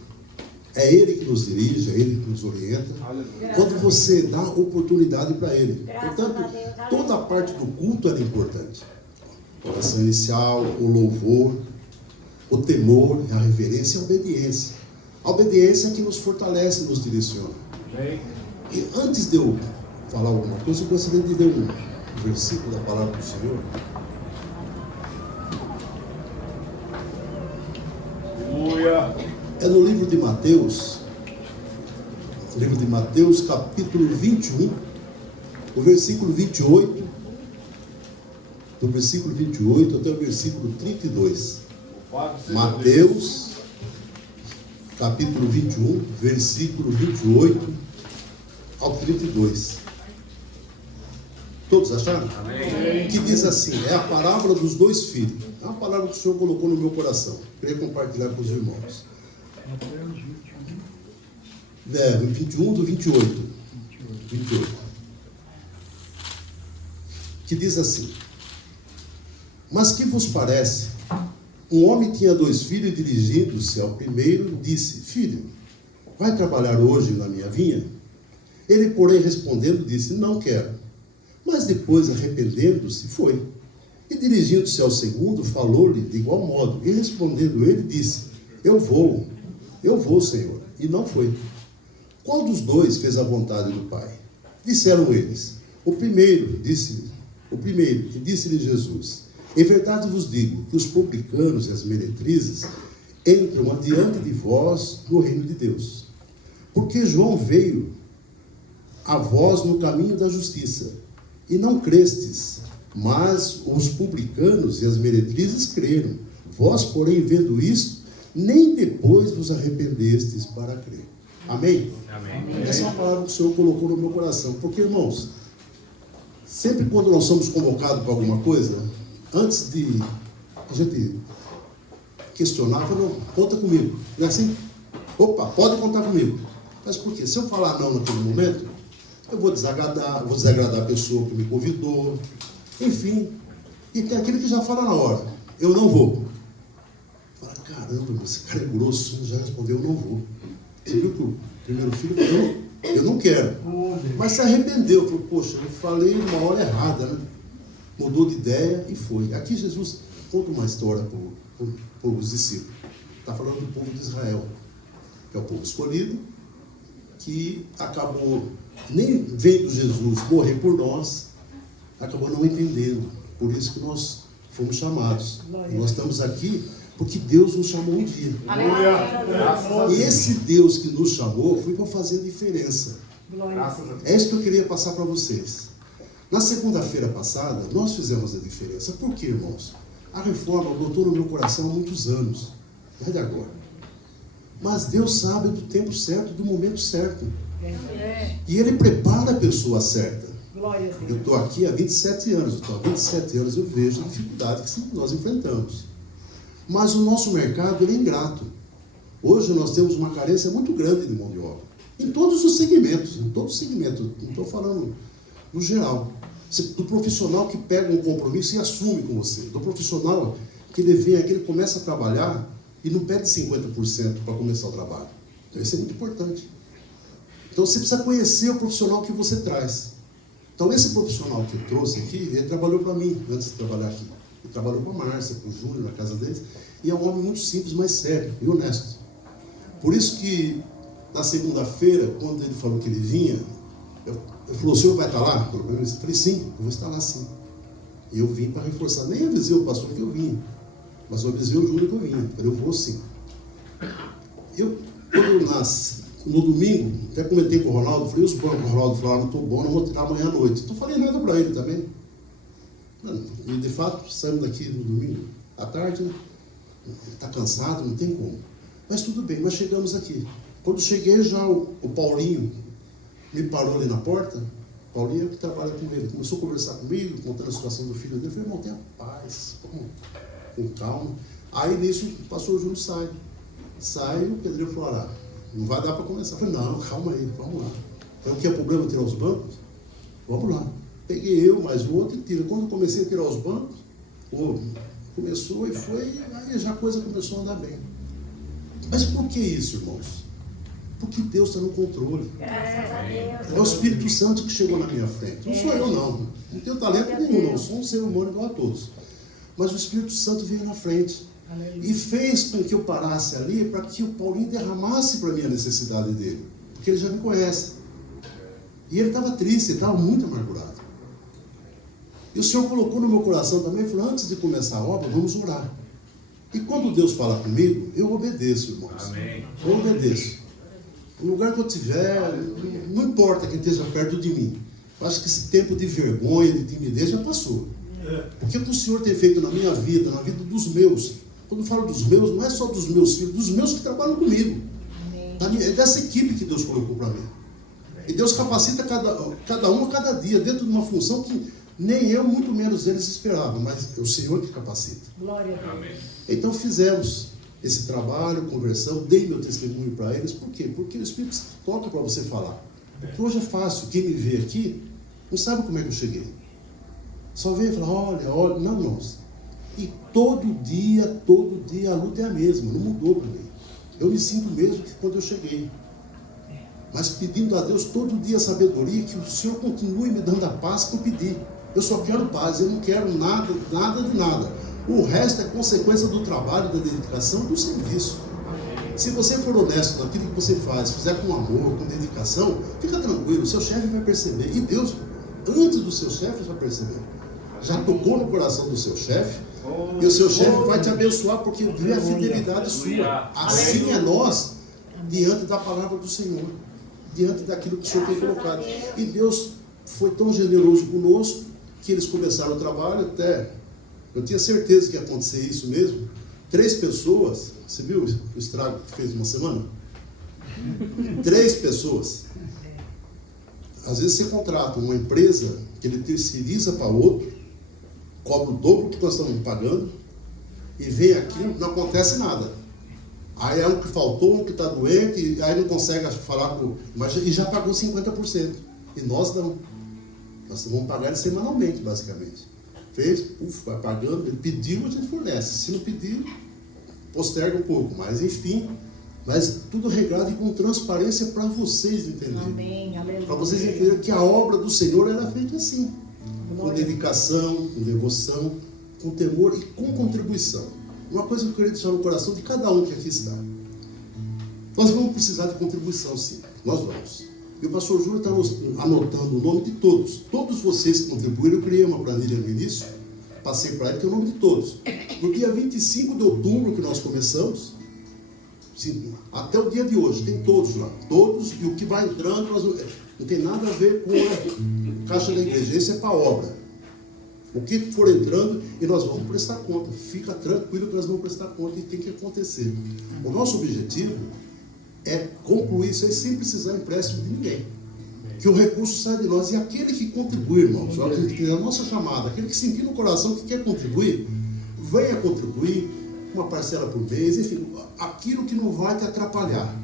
É Ele que nos dirige, é Ele que nos orienta. Quando você dá oportunidade para Ele. Portanto, toda a parte do culto era importante. A oração inicial, o louvor, o temor, a reverência e a obediência. A obediência é que nos fortalece, nos direciona. E antes de eu falar alguma coisa, eu gostaria de ler um versículo da palavra do Senhor. É no livro de Mateus, capítulo 21, o versículo 28, do versículo 28 até o versículo 32. Mateus, capítulo 21, versículo 28 ao 32. Todos acharam? Amém. Que diz assim, é a parábola dos 2 filhos. É uma palavra que o Senhor colocou no meu coração. Queria compartilhar com os irmãos. 21 do 28. Que diz assim, mas que vos parece? Um homem tinha 2 filhos e dirigindo-se ao primeiro, disse, filho, vai trabalhar hoje na minha vinha? Ele, porém, respondendo, disse, não quero. Mas depois, arrependendo-se, foi. E dirigindo-se ao segundo, falou-lhe de igual modo. E respondendo ele, disse, eu vou, Senhor. E não foi. Qual dos 2 fez a vontade do Pai? Disseram eles, o primeiro, e disse-lhe Jesus, em verdade vos digo que os publicanos e as meretrizes entram adiante de vós no reino de Deus. Porque João veio a vós no caminho da justiça, e não crestes, mas os publicanos e as meretrizes creram. Vós, porém, vendo isso, nem depois vos arrependestes para crer. Amém? Amém. Essa é uma palavra que o Senhor colocou no meu coração. Porque, irmãos, sempre quando nós somos convocados para alguma coisa, antes de a gente questionar, fala, conta comigo. Não é assim? Opa, pode contar comigo. Mas por quê? Se eu falar não naquele momento, eu vou desagradar a pessoa que me convidou, enfim. E tem aquele que já fala na hora, eu não vou. Fala, caramba, esse cara é grosso, já respondeu, eu não vou. Você viu que o primeiro filho falou, eu não quero. Mas se arrependeu, falou, poxa, eu falei uma hora errada, né? Mudou de ideia e foi. Aqui Jesus conta uma história para os discípulos. Está falando do povo de Israel, que é o povo escolhido, que acabou nem vendo Jesus morrer por nós, acabou não entendendo. Por isso que nós fomos chamados. E nós estamos aqui porque Deus nos chamou um dia. E esse Deus que nos chamou foi para fazer a diferença. É isso que eu queria passar para vocês. Na segunda-feira passada, nós fizemos a diferença. Por quê, irmãos? A reforma botou no meu coração há muitos anos. Não é de agora. Mas Deus sabe do tempo certo, do momento certo. E Ele prepara a pessoa certa. Eu estou aqui há 27 anos. Há 27 anos eu vejo a dificuldade que nós enfrentamos. Mas o nosso mercado ele é ingrato. Hoje nós temos uma carência muito grande de mão de obra. Em todos os segmentos. Em todos os segmentos. Não estou falando no geral. Do profissional que pega um compromisso e assume com você. Do profissional que ele vem aqui, ele começa a trabalhar e não pede 50% para começar o trabalho. Então isso é muito importante. Então você precisa conhecer o profissional que você traz. Então esse profissional que eu trouxe aqui, ele trabalhou para mim antes de trabalhar aqui. Ele trabalhou com a Márcia, com o Júnior na casa deles. E é um homem muito simples, mas sério e honesto. Por isso que na segunda-feira, quando ele falou que ele vinha, ele falou, o senhor vai estar lá? Eu falei, sim, eu vou estar lá sim. E eu vim para reforçar. Nem avisei o pastor que eu vinha. Mas eu avisei o Júnior que eu vinha. Eu falei, eu vou sim. Quando eu nasci, no domingo, até comentei com o Ronaldo, falei, os bancos, o Ronaldo falou, não estou bom, não vou tirar amanhã à noite. Não falei nada para ele também. E de fato, saímos daqui no domingo, à tarde, né? Está cansado, não tem como. Mas tudo bem, nós chegamos aqui. Quando cheguei, já o Paulinho me parou ali na porta. Paulinho é o que trabalha com ele. Começou a conversar comigo, contando a situação do filho dele. Eu falei, irmão, tenha paz, com calma. Aí nisso, o pastor Júnior sai. Sai e o pedreiro falou, não vai dar para começar. Eu falei, não, calma aí, vamos lá. Então, o que é problema tirar os bancos? Vamos lá. Peguei eu, mais o outro e tira. Quando eu comecei a tirar os bancos, começou e foi, aí já a coisa começou a andar bem. Mas por que isso, irmãos? Porque Deus está no controle. É o Espírito Santo que chegou na minha frente. Não sou eu, não. Não tenho talento nenhum, não. Sou um ser humano igual a todos. Mas o Espírito Santo veio na frente. E fez com que eu parasse ali para que o Paulinho derramasse para mim a necessidade dele. Porque ele já me conhece. E ele estava triste, ele estava muito amargurado. E o Senhor colocou no meu coração também, falou, antes de começar a obra, vamos orar. E quando Deus fala comigo, eu obedeço, irmãos. Amém. Eu obedeço. No lugar que eu estiver, não importa quem esteja perto de mim. Eu acho que esse tempo de vergonha, de timidez já passou. Porque o que o Senhor tem feito na minha vida, na vida dos meus. Quando eu falo dos meus, não é só dos meus filhos, dos meus que trabalham comigo. É dessa equipe que Deus colocou para mim. E Deus capacita cada um a cada dia, dentro de uma função que nem eu, muito menos eles esperavam, mas é o Senhor que capacita. Glória a Deus. Então fizemos esse trabalho, conversão, dei meu testemunho para eles. Por quê? Porque o Espírito Santo toca para você falar. Porque hoje é fácil, quem me vê aqui não sabe como é que eu cheguei. Só vem e fala, olha, não, irmãos. E todo dia a luta é a mesma, não mudou para mim. Eu me sinto mesmo que quando eu cheguei. Mas pedindo a Deus todo dia a sabedoria, que o Senhor continue me dando a paz que eu pedi. Eu só quero paz, eu não quero nada de nada. O resto é consequência do trabalho, da dedicação, do serviço. Se você for honesto naquilo que você faz, fizer com amor, com dedicação, fica tranquilo, o seu chefe vai perceber. E Deus, antes do seu chefe, já percebeu. Já tocou no coração do seu chefe, e o seu chefe vai te abençoar, porque vê a fidelidade sua. Assim é nós, diante da palavra do Senhor, diante daquilo que o Senhor tem colocado. E Deus foi tão generoso conosco, que eles começaram o trabalho até... Eu tinha certeza que ia acontecer isso mesmo. 3 pessoas, você viu o estrago que fez uma semana? 3 pessoas. Às vezes você contrata uma empresa que ele terceiriza para outro, cobra o dobro que nós estamos pagando, e vem aqui, não acontece nada. Aí é um que faltou, um que está doente, e aí não consegue falar com... E já pagou 50%. E nós não. Nós vamos pagar ele semanalmente, basicamente. Fez, vai pagando, ele pediu, a gente fornece. Se não pedir, posterga um pouco. Mas, enfim, mas tudo regrado e com transparência para vocês entenderem. Para vocês entenderem que a obra do Senhor era feita assim. Com dedicação, com devoção, com temor e com contribuição. Uma coisa que eu queria deixar no coração de cada um que aqui está. Nós vamos precisar de contribuição, sim. Nós vamos. E o pastor Júlio está anotando o nome de todos. Todos vocês que contribuíram, eu criei uma planilha no início, passei para ele, que é o nome de todos. No dia 25 de outubro que nós começamos, até o dia de hoje, tem todos lá. Todos, e o que vai entrando, não tem nada a ver com a caixa da igreja. Esse é para a obra. O que for entrando, e nós vamos prestar conta. Fica tranquilo que nós vamos prestar conta e tem que acontecer. O nosso objetivo é concluir isso aí sem precisar empréstimo de ninguém. Que o recurso saia de nós. E aquele que contribui, irmãos, a nossa chamada, aquele que sentir no coração que quer contribuir, venha contribuir, uma parcela por mês, enfim, aquilo que não vai te atrapalhar.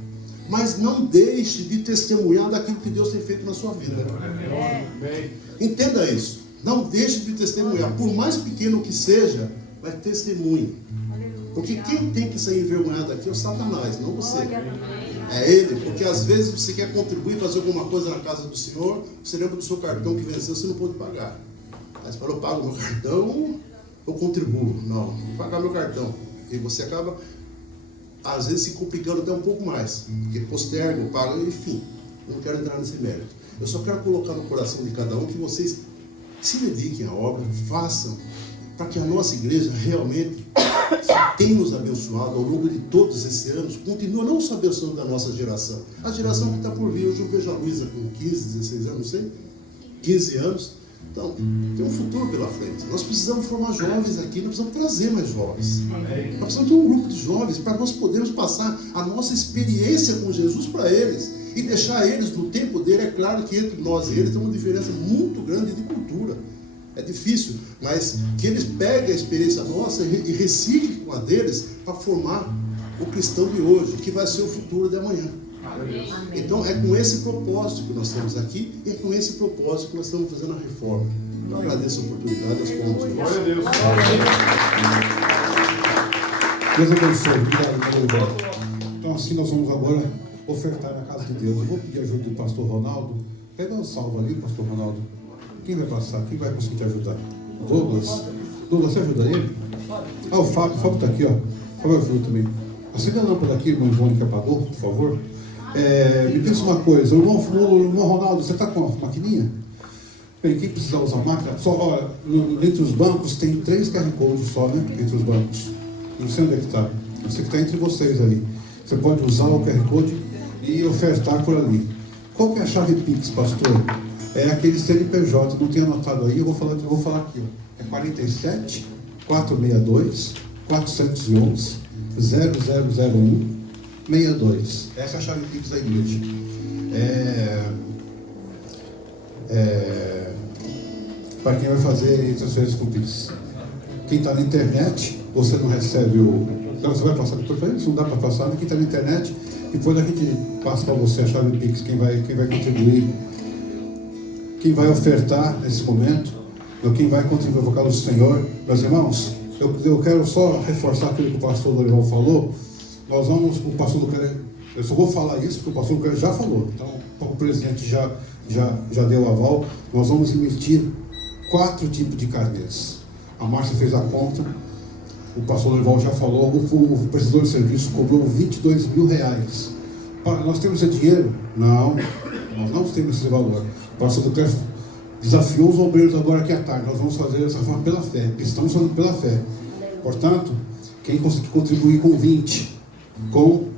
Mas não deixe de testemunhar daquilo que Deus tem feito na sua vida. Entenda isso. Não deixe de testemunhar. Por mais pequeno que seja, mas testemunhe. Porque quem tem que ser envergonhado aqui é o Satanás, não você. É ele, porque às vezes você quer contribuir, fazer alguma coisa na casa do Senhor, você lembra do seu cartão que venceu, você não pôde pagar. Aí você falou, eu pago meu cartão, eu contribuo. Não, vou pagar meu cartão. E você acaba, às vezes, se complicando até um pouco mais. Porque posterga, paga, enfim. Eu não quero entrar nesse mérito. Eu só quero colocar no coração de cada um que vocês se dediquem à obra, façam, para que a nossa igreja realmente, que tem nos abençoado ao longo de todos esses anos, continue não só abençoando a nossa geração, a geração que está por vir. Hoje eu vejo a Luísa com 15, 16 anos, não sei, 15 anos. Então, tem um futuro pela frente. Nós precisamos formar jovens aqui, nós precisamos trazer mais jovens. Nós precisamos ter um grupo de jovens para nós podermos passar a nossa experiência com Jesus para eles e deixar eles no tempo dele. É claro que entre nós e eles tem uma diferença muito grande de cultura. É difícil, mas que eles peguem a experiência nossa e reciclem com a deles para formar o cristão de hoje, que vai ser o futuro de amanhã. Amém. Então é com esse propósito que nós estamos aqui e é com esse propósito que nós estamos fazendo a reforma. Eu agradeço a oportunidade, as palmas de Deus. Glória a Deus. Deus abençoe. Obrigado. Então assim nós vamos agora ofertar na casa de Deus. Eu vou pedir ajuda do pastor Ronaldo. Pega o salvo ali, pastor Ronaldo. Quem vai passar? Quem vai conseguir te ajudar? Douglas? Douglas, você ajuda ele? Ah, o Fábio está aqui, ó. O Fábio ajuda também. Acenda a lâmpada aqui, irmão João que apagou, por favor. Me diz uma coisa, o irmão Ronaldo, você está com a maquininha? Bem, quem precisar usar a máquina, só, olha, entre os bancos tem 3 QR Codes só, né? Entre os bancos. Não sei onde é que está. Eu sei que está entre vocês aí. Você pode usar o QR Code e ofertar por ali. Qual que é a chave Pix, pastor? É aquele CNPJ, não tinha anotado aí, eu vou falar aqui, ó. É 47 462 411 0001 62. Essa é a chave Pix da igreja. Para quem vai fazer transferências com Pix. Quem está na internet, você não recebe o... Então você vai passar depois para isso? Não dá para passar, né? Quem está na internet, depois a gente passa para você a chave Pix, quem vai contribuir. Quem vai ofertar nesse momento, ou quem vai contribuir no vocal do Senhor. Meus irmãos, eu quero só reforçar aquilo que o pastor Dorival falou. Nós vamos, o pastor Lucas, eu só vou falar isso porque o pastor Lucas já falou. Então, o presidente já deu o aval. Nós vamos emitir 4 tipos de carnês. A Márcia fez a conta, o pastor Dorival já falou, o prestador de serviço cobrou R$22 mil. Nós temos esse dinheiro? Não, nós não temos esse valor. O pastor Lucas desafiou os obreiros agora aqui à tarde. Nós vamos fazer essa forma pela fé. Estamos fazendo pela fé. Portanto, quem conseguir contribuir com 20, com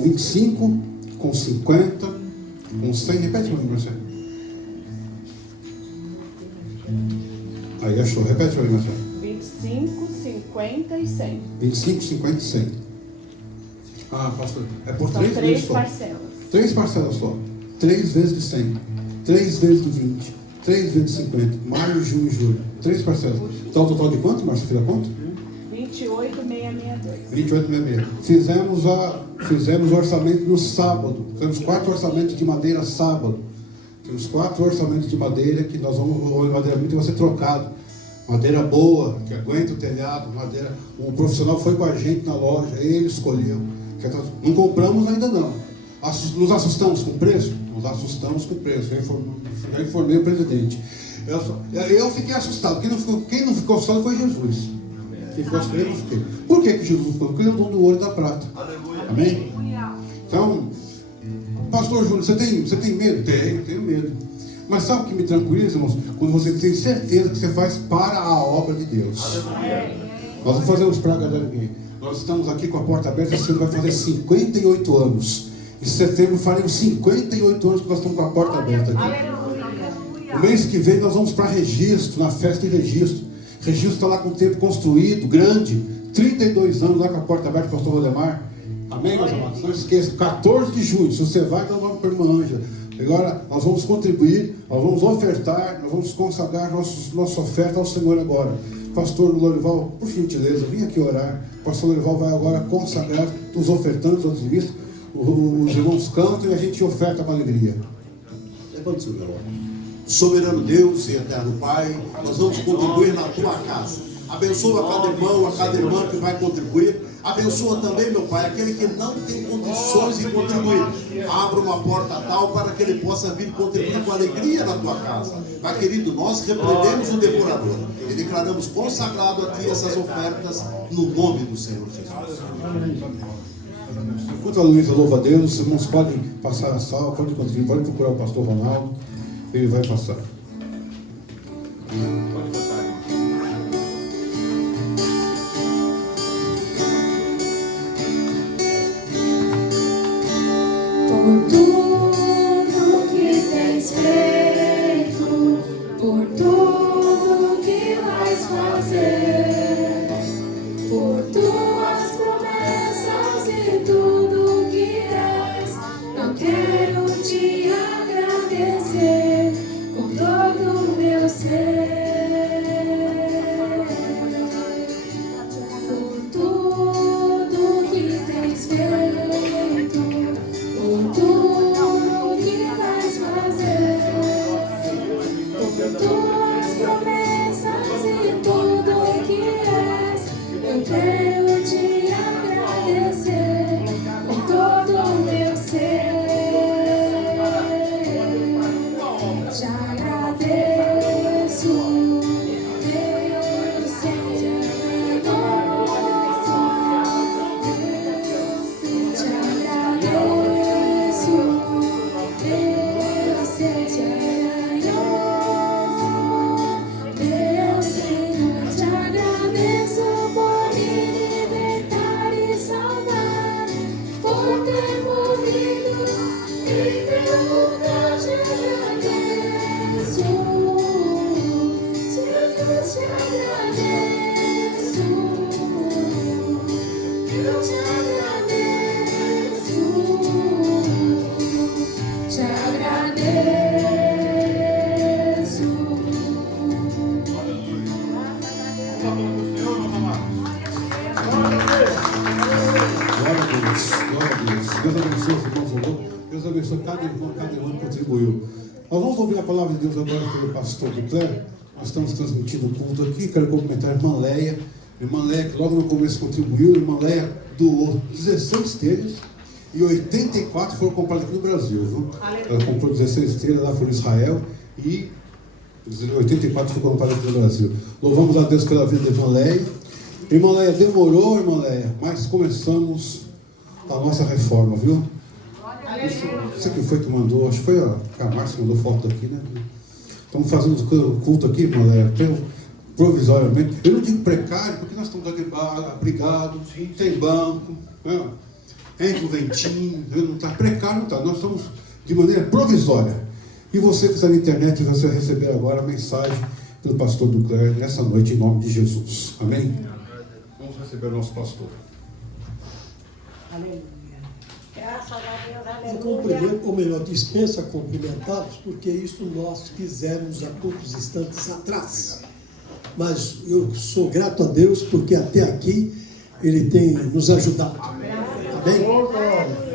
25, com 50, com 100, repete para mim, Marcelo. Aí achou, repete para mim, Marcelo. 25, 50 e 100. 25, 50 e 100. Ah, pastor, é por São 3 3 vezes só. parcelas. 3 parcelas só. 3 vezes de 100. 3 vezes de 20. 3 vezes de 50. Maio, junho e julho. 3 parcelas. Então o total de quanto, Márcio? Fez a conta? 28,662. 28,66. Fizemos o orçamento no sábado. Fizemos 4 orçamentos de madeira sábado. Temos 4 orçamentos de madeira que nós vamos, o madeira muito vai ser trocado. Madeira boa, que aguenta o telhado, madeira. O profissional foi com a gente na loja, ele escolheu. Não compramos ainda não. Nos assustamos com o preço? Nos assustamos com o preço. Eu informei o presidente. Eu fiquei assustado. Quem não ficou assustado foi Jesus. Quem ficou assustado, eu não fiquei. Por que Jesus ficou? Porque ele é o dono do ouro e da prata. Amém? Então, Pastor Júnior, você tem medo? Tenho medo. Mas sabe o que me tranquiliza, irmãos? Quando você tem certeza que você faz para a obra de Deus. Nós não fazemos para agradar ninguém. Nós estamos aqui com a porta aberta. Esse ano vai fazer 58 anos. Em setembro faremos 58 anos que nós estamos com a porta aberta aqui. O mês que vem nós vamos para Registro, na festa de Registro. Registro está lá com o templo construído, grande. 32 anos lá com a porta aberta, pastor Valdemar. Amém, meus amados? Não esqueça, 14 de junho, se você vai, dá o nome para a irmã Ângela. Agora, nós vamos contribuir, nós vamos ofertar, nós vamos consagrar nossa oferta ao Senhor agora. Pastor Lorival, por gentileza, vem aqui orar. Pastor Lorival vai agora consagrar os ofertantes, os dizimistas. Os irmãos cantam e a gente oferta com alegria. Levante seu melhor. Soberano Deus e eterno Pai, nós vamos contribuir na tua casa. Abençoa cada irmão, a cada irmã que vai contribuir. Abençoa também, meu Pai, aquele que não tem condições de contribuir. Abra uma porta tal para que ele possa vir contribuir com alegria na tua casa. Pai querido, nós repreendemos o devorador e declaramos consagrado a Ti essas ofertas no nome do Senhor Jesus. Enquanto a Luísa louva a Deus, os irmãos podem passar a sala, podem contribuir, podem procurar o pastor Ronaldo, ele vai passar. Por tudo que tens feito, por tudo que vais fazer, por tuas promessas e tudo que és, eu quero te agradecer com todo o meu ser. Por tudo que tens feito, por tudo que vais fazer, por tuas promessas e tudo que és, eu quero te agradecer com todo o meu ser. Te agradeço, Deus, seja nosso. Te agradeço, Deus, seja Deus, Senhor, te agradeço por me libertar e salvar, por ter morrido em teu lugar. Te agradeço, Jesus, te agradeço, eu te agradeço, te agradeço. Glória a Deus, glória a Deus. Deus abençoe os irmãos, louvor. Deus abençoe cada irmão que contribuiu. Nós vamos ouvir a palavra de Deus agora pelo pastor Ducler. Nós estamos transmitindo o culto aqui. Quero cumprimentar a irmã Leia. Irmã Leia, que logo no começo contribuiu. Irmã Leia doou 16 telhas e 84 foram compradas aqui no Brasil. Viu? Ela comprou 16 telhas lá por Israel e 84 foram compradas aqui no Brasil. Louvamos a Deus pela vida da irmã Leia. Irmã Leia, demorou, irmã Leia, mas começamos a nossa reforma, viu? Você que foi que mandou, acho que foi a Márcia que mandou foto daqui, né? Estamos fazendo o culto aqui, irmã Leia, provisoriamente. Eu não digo precário, porque nós estamos abrigados, tem banco, né? Entra o ventinho, não está precário, não está. Nós estamos de maneira provisória. E você que está na internet, você vai receber agora a mensagem do pastor Ducler nessa noite, em nome de Jesus. Amém? Vamos receber o nosso pastor. Aleluia. Eu cumprimento, ou melhor, dispensa cumprimentados, porque isso nós fizemos há poucos instantes atrás. Mas eu sou grato a Deus, porque até aqui Ele tem nos ajudado. Amém?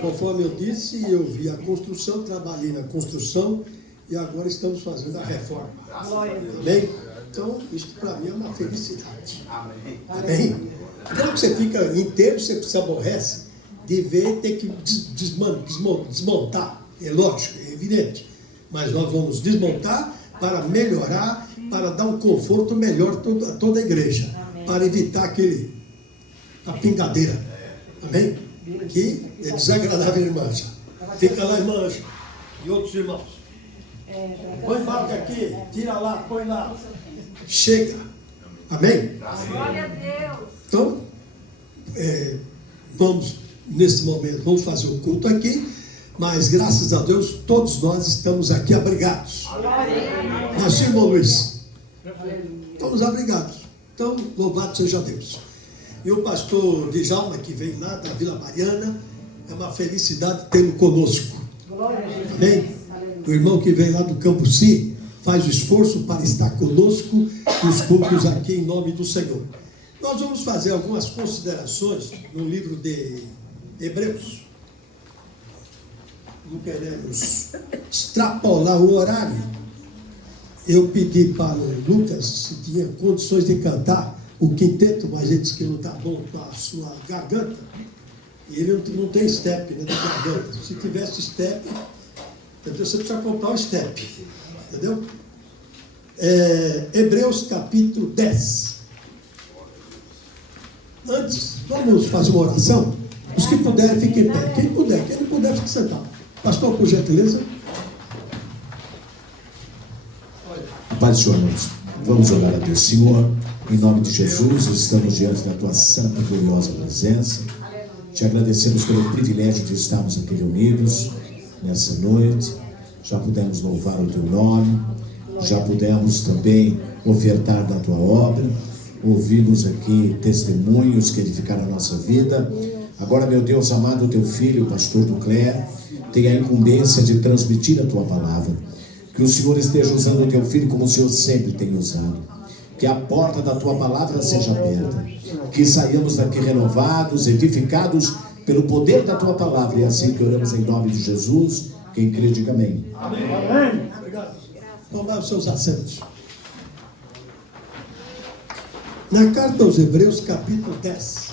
Conforme eu disse, eu vi a construção, trabalhei na construção e agora estamos fazendo a reforma. Amém? Então, isso para mim é uma felicidade. Amém? Claro que você fica inteiro, você se aborrece de ver ter que desmontar. É lógico, é evidente. Mas nós vamos desmontar para melhorar, para dar um conforto melhor a toda a igreja. Amém. Para evitar a pingadeira. Amém? Que é desagradável, irmã. Fica lá, irmã Ângela, e outros irmãos. Põe balde aqui, tira lá, põe lá. Chega. Amém? Glória a Deus. Então, vamos, nesse momento, vamos fazer o culto aqui, mas graças a Deus, todos nós estamos aqui abrigados. Assim, irmão Luiz? Estamos abrigados. Então, louvado seja Deus. E o pastor Djalma, que vem lá da Vila Mariana, é uma felicidade tê-lo conosco. Amém? O irmão que vem lá do Cambuci faz o esforço para estar conosco nos cultos aqui em nome do Senhor. Nós vamos fazer algumas considerações no livro de Hebreus. Não queremos extrapolar o horário. Eu pedi para o Lucas se tinha condições de cantar o quinteto, mas ele disse que não está bom com a sua garganta. E ele não tem step, né, da garganta. Se tivesse step, entendeu? Você precisa comprar o step. Entendeu? Hebreus capítulo 10. Antes, vamos fazer uma oração? Os que puderem, fiquem em pé. Quem não puder, fique sentado. Pastor, por gentileza. Pai do Senhor, irmãos, vamos orar a Deus. Senhor, em nome de Jesus, estamos diante da Tua santa e gloriosa presença. Te agradecemos pelo privilégio de estarmos aqui reunidos nessa noite. Já pudemos louvar o Teu nome, já pudemos também ofertar da Tua obra. Ouvimos aqui testemunhos que edificaram a nossa vida. Agora, meu Deus amado, o Teu filho, o pastor Ducler, tem a incumbência de transmitir a Tua palavra. Que o Senhor esteja usando o Teu filho como o Senhor sempre tem usado. Que a porta da Tua palavra seja aberta. Que saiamos daqui renovados, edificados pelo poder da Tua palavra. E é assim que oramos em nome de Jesus. Quem crê, diga amém. Amém. Obrigado. Tomar os seus assentos. Na carta aos Hebreus, capítulo 10.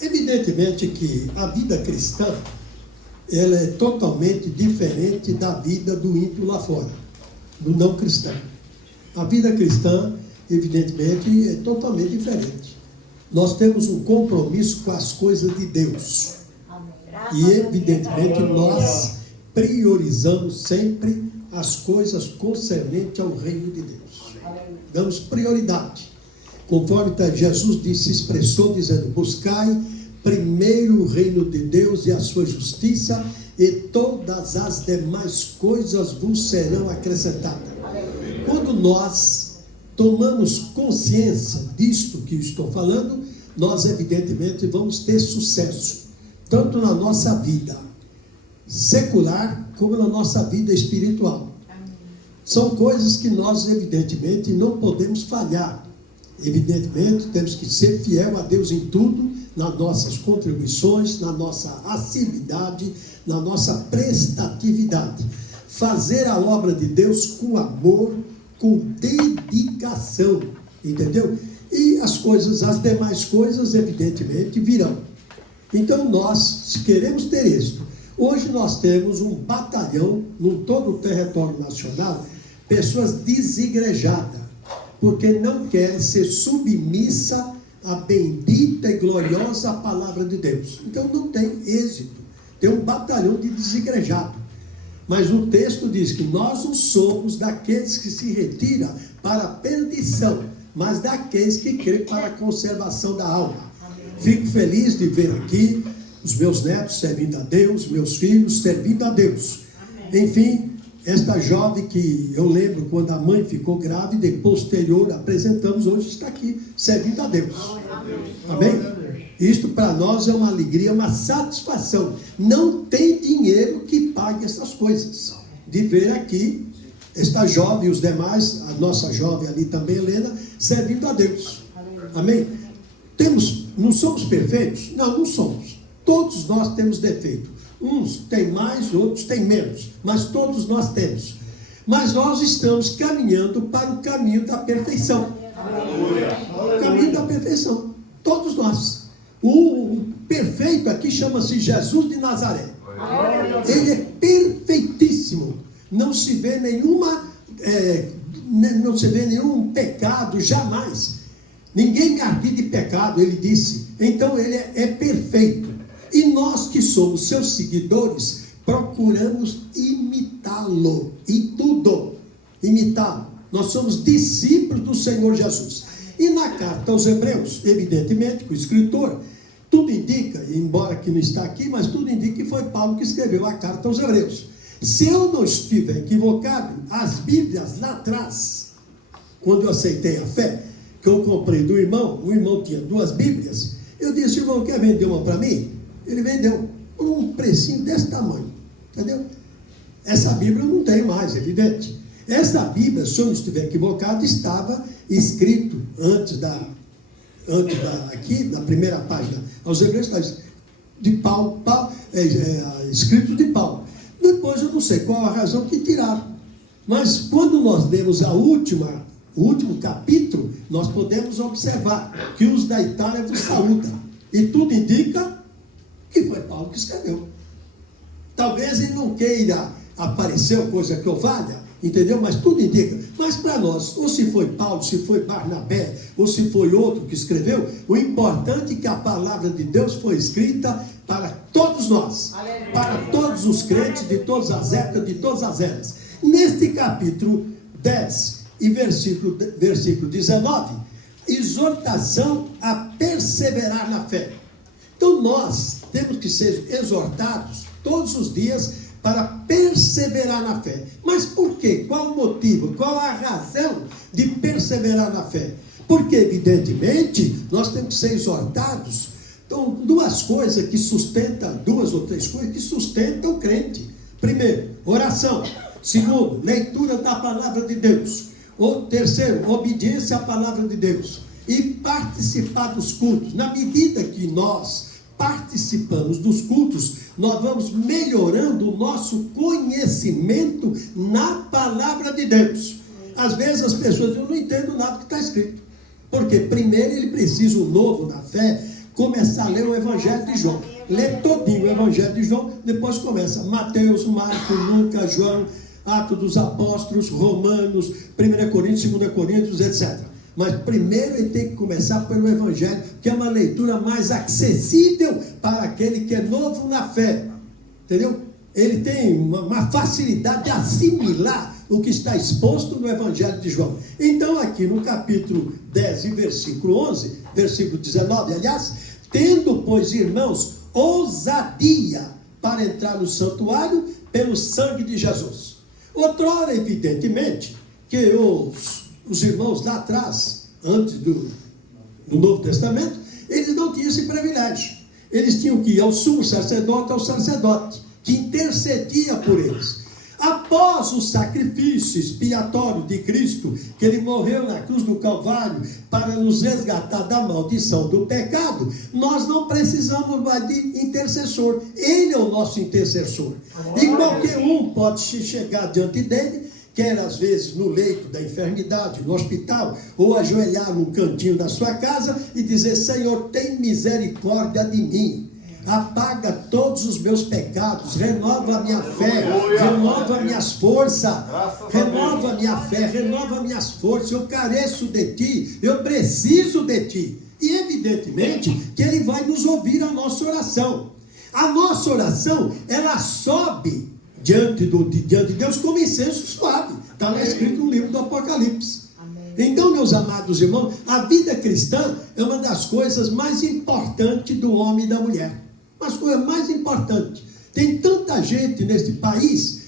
Evidentemente que a vida cristã, ela é totalmente diferente da vida do ímpio lá fora, do não cristão. A vida cristã, evidentemente, é totalmente diferente. Nós temos um compromisso com as coisas de Deus. E, evidentemente, nós priorizamos sempre as coisas concernentes ao reino de Deus. Damos prioridade. Conforme Jesus se expressou, dizendo: buscai primeiro o reino de Deus e a sua justiça, e todas as demais coisas vos serão acrescentadas. Quando nós tomamos consciência disto que estou falando, nós evidentemente vamos ter sucesso, tanto na nossa vida secular, como na nossa vida espiritual. São coisas que nós evidentemente não podemos falhar. Evidentemente temos que ser fiel a Deus em tudo, nas nossas contribuições, na nossa assiduidade, na nossa prestatividade. Fazer a obra de Deus com amor, com dedicação, entendeu? E as demais coisas, evidentemente, virão. Então nós, se queremos ter êxito, hoje nós temos um batalhão, em todo o território nacional, pessoas desigrejadas, porque não querem ser submissa à bendita e gloriosa palavra de Deus. Então não tem êxito. Tem um batalhão de desigrejados. Mas o texto diz que nós não somos daqueles que se retiram para a perdição, mas daqueles que creem para a conservação da alma. Fico feliz de ver aqui os meus netos servindo a Deus, meus filhos servindo a Deus. Enfim, esta jovem que eu lembro quando a mãe ficou grávida e posterior apresentamos, hoje está aqui servindo a Deus. Amém? Isto para nós é uma alegria, uma satisfação. Não tem dinheiro que pague essas coisas. De ver aqui esta jovem e os demais, a nossa jovem ali também, Helena, servindo a Deus. Amém? Não somos perfeitos? Não, não somos. Todos nós temos defeito. Uns têm mais, outros têm menos. Mas todos nós temos. Mas nós estamos caminhando para o caminho da perfeição. O caminho da perfeição. Todos nós. O perfeito aqui chama-se Jesus de Nazaré. Ele é perfeitíssimo. Não se vê nenhum pecado, jamais. Ninguém me argue de pecado, ele disse. Então ele é perfeito. E nós que somos seus seguidores, procuramos imitá-lo em tudo. Imitá-lo. Nós somos discípulos do Senhor Jesus. E na carta aos Hebreus, evidentemente, o escritor, tudo indica, embora que não está aqui, mas tudo indica que foi Paulo que escreveu a carta aos Hebreus. Se eu não estiver equivocado, as Bíblias lá atrás, quando eu aceitei a fé, que eu comprei do irmão, o irmão tinha 2 Bíblias, eu disse, irmão, quer vender uma para mim? Ele vendeu por um precinho desse tamanho, entendeu? Essa Bíblia eu não tenho mais, evidente. Essa Bíblia, se eu não estiver equivocado, estava escrito aqui, na primeira página, aos Hebreus, está de Paulo, escrito de Paulo. Depois eu não sei qual a razão que tiraram. Mas quando nós lemos o último capítulo, nós podemos observar que os da Itália vos saúdam. E tudo indica que foi Paulo que escreveu. Talvez ele não queira aparecer coisa que eu valha, entendeu? Mas tudo indica. Mas para nós, ou se foi Paulo, se foi Barnabé, ou se foi outro que escreveu, o importante é que a palavra de Deus foi escrita para todos nós, para todos os crentes de todas as épocas, de todas as eras. Neste capítulo 10 e versículo 19, exortação a perseverar na fé. Então nós temos que ser exortados todos os dias para perseverar na fé. Mas por quê? Qual o motivo? Qual a razão de perseverar na fé? Porque, evidentemente, nós temos que ser exortados. Então, 2 coisas que sustentam, 2 ou 3 coisas que sustentam o crente. Primeiro, oração. Segundo, leitura da palavra de Deus. Terceiro, obediência à palavra de Deus. E participar dos cultos. Na medida que nós participamos dos cultos, nós vamos melhorando o nosso conhecimento na palavra de Deus. Às vezes as pessoas dizem, eu não entendo nada que está escrito. Porque primeiro ele precisa, o novo na fé, começar a ler o Evangelho de João. Lê todinho o Evangelho de João, depois começa Mateus, Marcos, Lucas, João, Atos dos Apóstolos, Romanos, 1 Coríntios, 2 Coríntios, etc. Mas primeiro ele tem que começar pelo Evangelho, que é uma leitura mais acessível para aquele que é novo na fé. Entendeu? Ele tem uma facilidade de assimilar o que está exposto no Evangelho de João. Então, aqui no capítulo 10 e versículo 11, versículo 19, aliás, tendo, pois, irmãos, ousadia para entrar no santuário pelo sangue de Jesus. Outrora, evidentemente, que os irmãos lá atrás, antes do Novo Testamento, eles não tinham esse privilégio. Eles tinham que ir ao sumo sacerdote, ao sacerdote, que intercedia por eles. Após o sacrifício expiatório de Cristo, que ele morreu na cruz do Calvário para nos resgatar da maldição do pecado, nós não precisamos mais de intercessor. Ele é o nosso intercessor. E qualquer um pode chegar diante dele, quer às vezes no leito da enfermidade, no hospital, ou ajoelhar num cantinho da sua casa e dizer, Senhor, tem misericórdia de mim. Apaga todos os meus pecados, renova a minha fé, renova minhas forças, renova a minha fé, renova minhas forças. Eu careço de ti, eu preciso de ti. E evidentemente que ele vai nos ouvir a nossa oração. A nossa oração, ela sobe diante de Deus como incenso suave. Está lá escrito no livro do Apocalipse. Então, meus amados irmãos, a vida cristã é uma das coisas mais importantes do homem e da mulher. As coisas mais importantes. Tem tanta gente neste país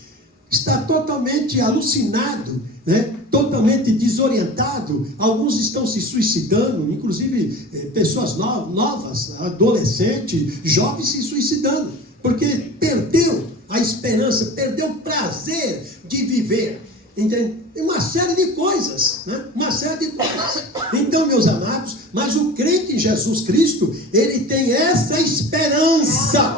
está totalmente alucinado, né? Totalmente desorientado. Alguns estão se suicidando, inclusive pessoas novas, adolescentes, jovens se suicidando, porque perdeu a esperança, perdeu o prazer de viver. Entende? Uma série de coisas, né? Uma série de coisas. Então, meus amados, mas o crente em Jesus Cristo, ele tem essa esperança.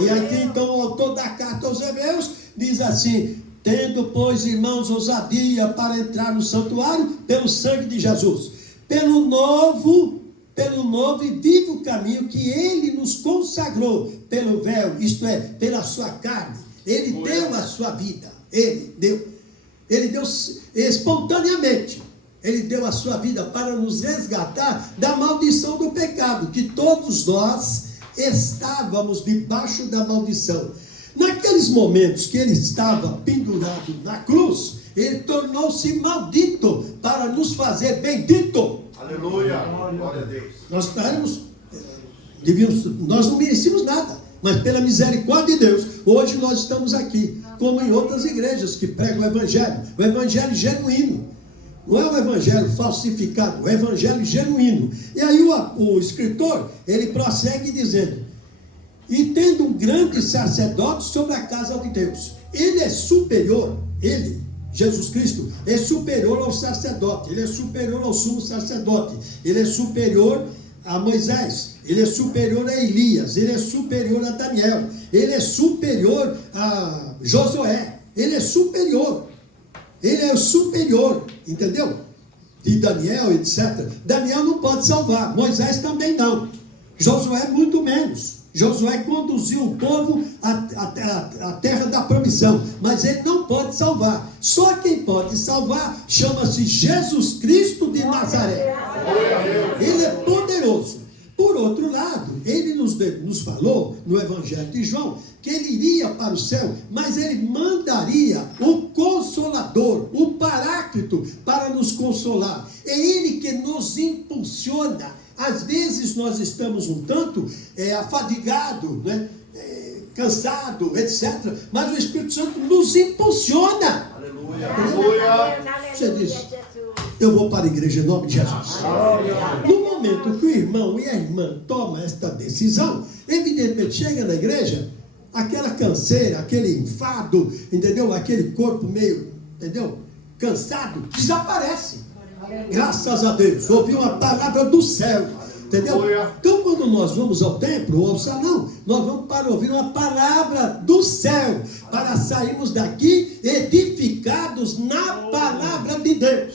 E aqui, então, o autor da carta aos Hebreus diz assim, tendo, pois, irmãos, ousadia para entrar no santuário pelo sangue de Jesus, pelo novo e vivo caminho que ele nos consagrou, pelo véu, isto é, pela sua carne. Ele deu a sua vida. Ele deu espontaneamente, ele deu a sua vida para nos resgatar da maldição do pecado, que todos nós estávamos debaixo da maldição. Naqueles momentos que ele estava pendurado na cruz, ele tornou-se maldito para nos fazer bendito. Aleluia. Glória a Deus. Nós não merecíamos nada, mas pela misericórdia de Deus, hoje nós estamos aqui, como em outras igrejas que pregam o evangelho genuíno. Não é um evangelho falsificado, é um evangelho genuíno. E aí o escritor, ele prossegue dizendo: e tendo um grande sacerdote sobre a casa de Deus. Ele é superior, ele, Jesus Cristo, é superior ao sacerdote, ele é superior ao sumo sacerdote, ele é superior a Moisés, ele é superior a Elias, ele é superior a Daniel, ele é superior a Josué, ele é superior, entendeu? De Daniel, etc. Daniel não pode salvar, Moisés também não, Josué muito menos. Josué conduziu o povo à terra da promissão, mas ele não pode salvar. Só quem pode salvar chama-se Jesus Cristo de Nazaré. Ele é poderoso. Por outro lado, ele nos falou no Evangelho de João que ele iria para o céu, mas ele mandaria o Consolador, o Paráclito, para nos consolar. É ele que nos impulsiona. Às vezes nós estamos um tanto afadigados, né? Cansado, etc. Mas o Espírito Santo nos impulsiona. Aleluia. Você diz: eu vou para a igreja em nome de Jesus. No momento que o irmão e a irmã tomam esta decisão, evidentemente chega na igreja, aquela canseira, aquele enfado, entendeu? Aquele corpo meio, entendeu? Cansado, desaparece. Graças a Deus, ouviu uma palavra do céu, entendeu? Então quando nós vamos ao templo ou ao salão, nós vamos para ouvir uma palavra do céu, para sairmos daqui edificados na palavra de Deus.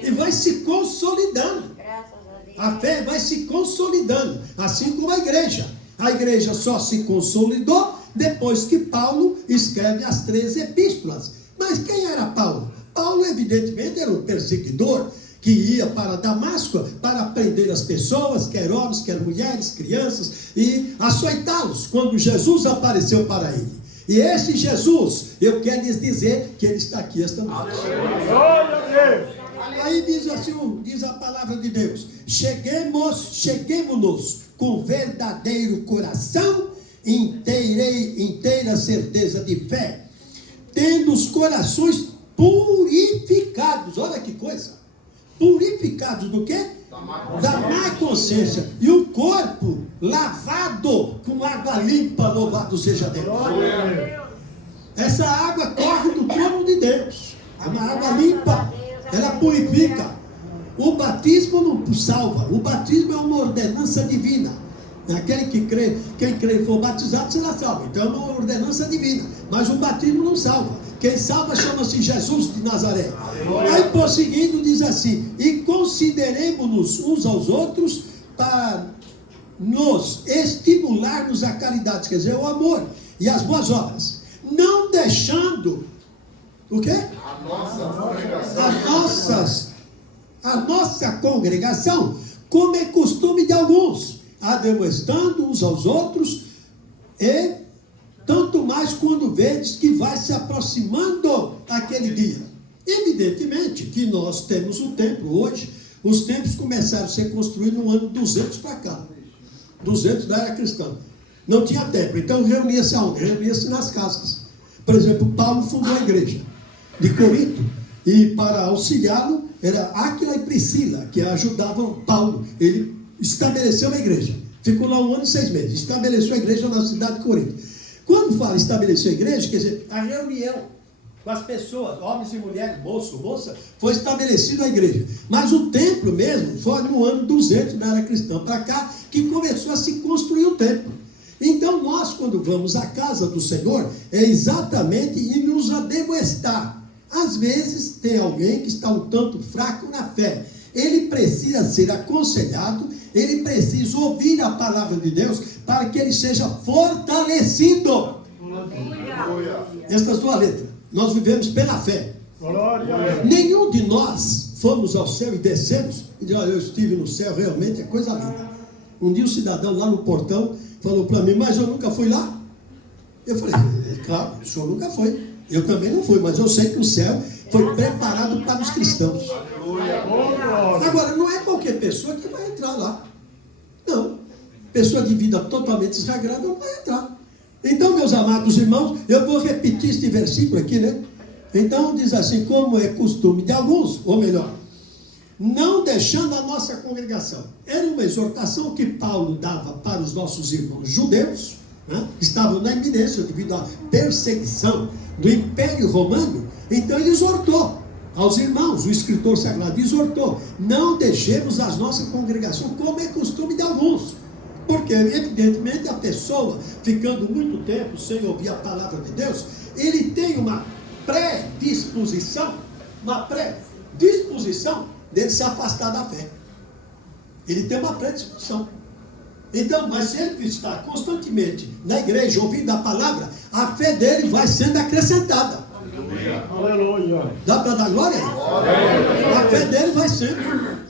E vai se consolidando, a fé vai se consolidando, assim como a igreja só se consolidou depois que Paulo escreve as 3 epístolas. Mas quem era Paulo? Paulo, evidentemente, era um perseguidor que ia para Damasco para prender as pessoas, quer homens, quer mulheres, crianças, e açoitá-los quando Jesus apareceu para ele. E esse Jesus, eu quero lhes dizer que ele está aqui esta noite. Aí diz assim, diz a palavra de Deus: cheguemos-nos com verdadeiro coração, inteira certeza de fé, tendo os corações purificados. Olha que coisa. Purificados do quê? Da má consciência. E o corpo lavado com água limpa. Louvado seja Deus. Essa água corre do trono de Deus. É uma água limpa. Ela purifica. O batismo não salva. O batismo é uma ordenança divina. Aquele que crê, quem crê e for batizado será salvo. Então é uma ordenança divina. Mas o batismo não salva. Quem salva chama-se Jesus de Nazaré. Aí prosseguindo diz assim: e consideremos-nos uns aos outros para nos estimularmos a caridade, quer dizer, o amor e as boas obras, não deixando o quê? A nossa congregação, como é costume de alguns, admoestando uns aos outros, e tanto mais quando vedes que vai se aproximando aquele dia. Evidentemente que nós temos um templo hoje. Os templos começaram a ser construídos no ano 200 para cá. 200 da era cristã. Não tinha templo, então reunia-se aonde? Reunia-se nas casas. Por exemplo, Paulo fundou a igreja de Corinto, e para auxiliá-lo era Áquila e Priscila, que ajudavam Paulo. Ele estabeleceu a igreja. Ficou lá 1 ano e 6 meses. Estabeleceu a igreja na cidade de Corinto. Quando fala estabelecer a igreja, quer dizer, a reunião com as pessoas, homens e mulheres, moço, moça, foi estabelecida a igreja. Mas o templo mesmo foi no ano 200 da era cristã para cá que começou a se construir o templo. Então nós, quando vamos à casa do Senhor, é exatamente em nos admoestar. Às vezes tem alguém que está um tanto fraco na fé. Ele precisa ser aconselhado, ele precisa ouvir a palavra de Deus para que ele seja fortalecido. Esta é a sua letra. Nós vivemos pela fé. Nenhum de nós fomos ao céu e descemos e dizemos: eu estive no céu, realmente é coisa linda. Um dia um cidadão lá no portão falou para mim, mas eu nunca fui lá. Eu falei, claro, o senhor nunca foi. Eu também não fui, mas eu sei que o céu foi preparado para os cristãos. Agora, não é qualquer pessoa que vai entrar lá. Não. Pessoa de vida totalmente desregrada não vai entrar. Então, meus amados irmãos, eu vou repetir este versículo aqui, né? Então, diz assim, como é costume de alguns, ou melhor, não deixando a nossa congregação. Era uma exortação que Paulo dava para os nossos irmãos judeus, né, que estavam na iminência devido à perseguição do Império Romano. Então ele exortou aos irmãos, o escritor sagrado exortou, não deixemos as nossas congregações como é costume de alguns. Porque, evidentemente, a pessoa, ficando muito tempo sem ouvir a palavra de Deus, ele tem uma predisposição dele se afastar da fé. Ele tem uma predisposição. Então, mas se ele está constantemente na igreja, ouvindo a palavra, a fé dele vai sendo acrescentada. Aleluia. Dá para dar glória aí? A fé dele vai sendo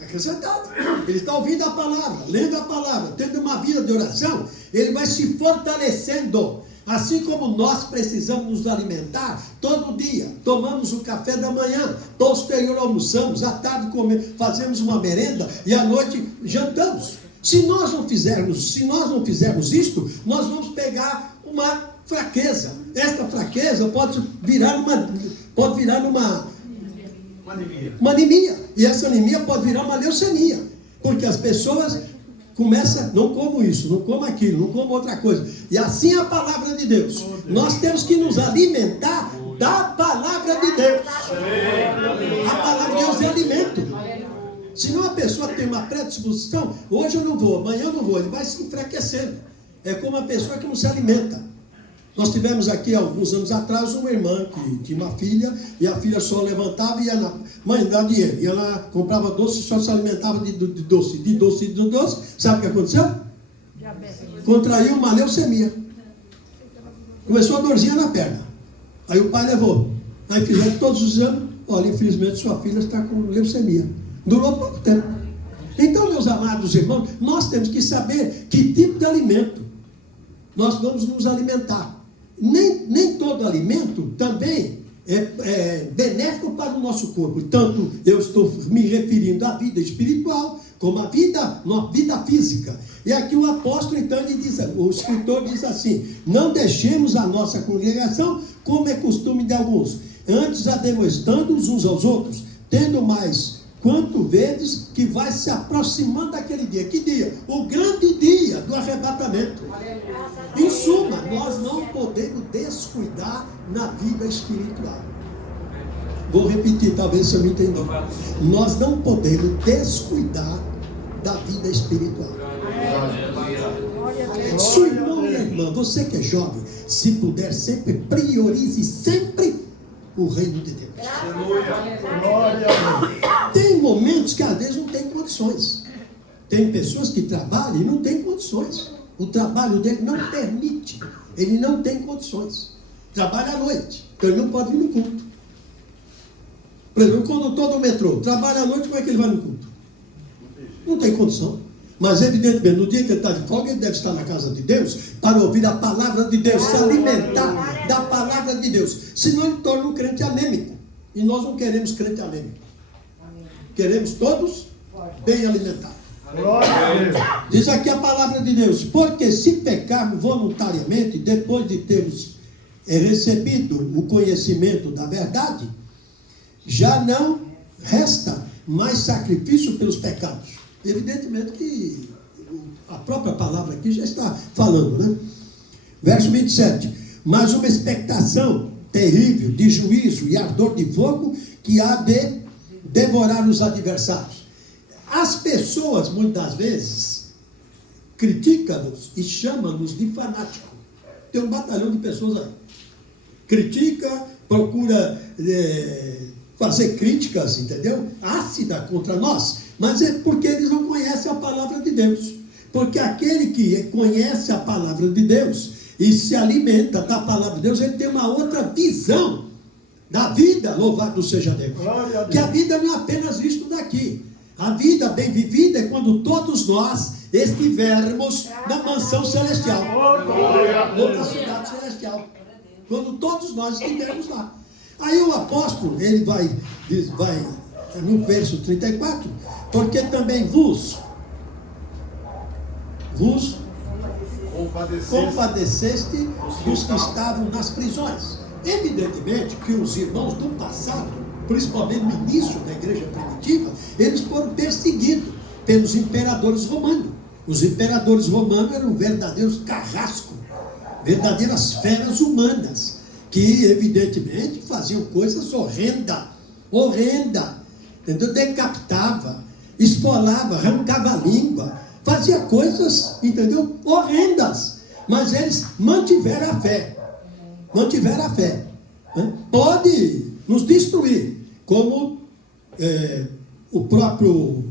acrescentada. Ele está ouvindo a palavra, lendo a palavra, tendo uma vida de oração, ele vai se fortalecendo. Assim como nós precisamos nos alimentar todo dia, tomamos o café da manhã, posterior almoçamos, à tarde fazemos uma merenda e à noite jantamos. Se nós não fizermos isto, nós vamos pegar uma fraqueza. Esta fraqueza pode virar uma anemia. E essa anemia pode virar uma leucemia. Porque as pessoas começam, não como isso, não como aquilo, não como outra coisa. E assim é a palavra de Deus. Nós temos que nos alimentar da palavra de Deus. A palavra de Deus é alimento. Senão a pessoa tem uma predisposição, hoje eu não vou, amanhã eu não vou, ele vai se enfraquecendo. É como uma pessoa que não se alimenta. Nós tivemos aqui, alguns anos atrás, uma irmã que tinha uma filha, e a filha só levantava e ia na mãe, dá dinheiro. E ela comprava doce e só se alimentava de doce. Sabe o que aconteceu? Contraiu uma leucemia. Começou a dorzinha na perna. Aí o pai levou. Aí fizeram todos os exames. Olha, infelizmente sua filha está com leucemia. Durou pouco tempo. Então, meus amados irmãos, nós temos que saber que tipo de alimento nós vamos nos alimentar. Nem todo alimento também é benéfico para o nosso corpo. Tanto eu estou me referindo à vida espiritual, como à vida física. E aqui o apóstolo, então, o escritor diz assim, não deixemos a nossa congregação como é costume de alguns, antes admoestando uns aos outros, tendo mais quanto vedes que vai se aproximando daquele dia. Que dia? O grande dia do arrebatamento. Em suma, nós não podemos descuidar na vida espiritual. Vou repetir, talvez você me entendeu. Nós não podemos descuidar da vida espiritual. Sua irmã e irmã, você que é jovem, se puder, sempre priorize sempre o reino de Deus. Tem momentos que às vezes não tem condições. Tem pessoas que trabalham e não tem condições. O trabalho dele não permite. Ele não tem condições. Trabalha à noite, então ele não pode vir no culto. Por exemplo, o condutor do metrô trabalha à noite, como é que ele vai no culto? Não tem condição. Mas evidentemente, no dia que ele está de folga, ele deve estar na casa de Deus para ouvir a palavra de Deus, se alimentar da palavra de Deus. Senão ele torna um crente anêmico. E nós não queremos crente anêmico. Queremos todos bem alimentados. Diz aqui a palavra de Deus, porque se pecarmos voluntariamente, depois de termos recebido o conhecimento da verdade, já não resta mais sacrifício pelos pecados. Evidentemente que a própria palavra aqui já está falando, né? Verso 27. Mas uma expectação terrível de juízo e ardor de fogo que há de devorar os adversários. As pessoas, muitas vezes, criticam-nos e chamam-nos de fanático. Tem um batalhão de pessoas aí. Critica, procura fazer críticas, entendeu? Ácida contra nós. Mas é porque eles não conhecem a palavra de Deus. Porque aquele que conhece a palavra de Deus e se alimenta da palavra de Deus, ele tem uma outra visão da vida, louvado seja Deus. Que a vida não é apenas isto daqui. A vida bem vivida é quando todos nós estivermos na mansão celestial, ou na cidade celestial, quando todos nós estivermos lá. Aí o apóstolo, ele vai no verso 34, porque também vos compadeceste dos que estavam nas prisões. Evidentemente que os irmãos do passado, principalmente no início da igreja primitiva, eles foram perseguidos pelos imperadores romanos. Os imperadores romanos eram verdadeiros carrascos, verdadeiras feras humanas, que evidentemente faziam coisas horrendas, entendeu? Decapitava, esfolava, arrancava a língua, fazia coisas, entendeu? Horrendas, mas eles mantiveram a fé, né? Pode nos destruir, como o próprio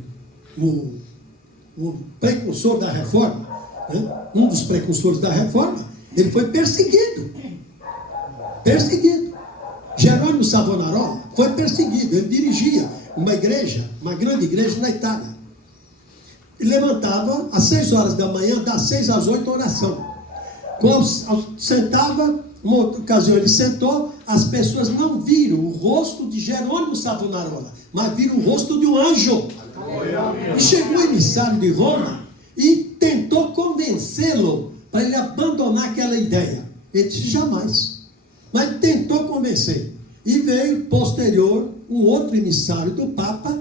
o precursor da reforma, né? Um dos precursores da reforma, ele foi perseguido. Jerônimo Savonarola foi perseguido. Ele dirigia uma grande igreja na Itália. E levantava às 6 horas da manhã, das 6 às 8, oração. Sentava, uma outra ocasião ele sentou, as pessoas não viram o rosto de Jerônimo Savonarola, mas viram o rosto de um anjo. E chegou o emissário de Roma e tentou convencê-lo para ele abandonar aquela ideia. Ele disse, jamais. Mas tentou convencer. E veio posterior um outro emissário do Papa,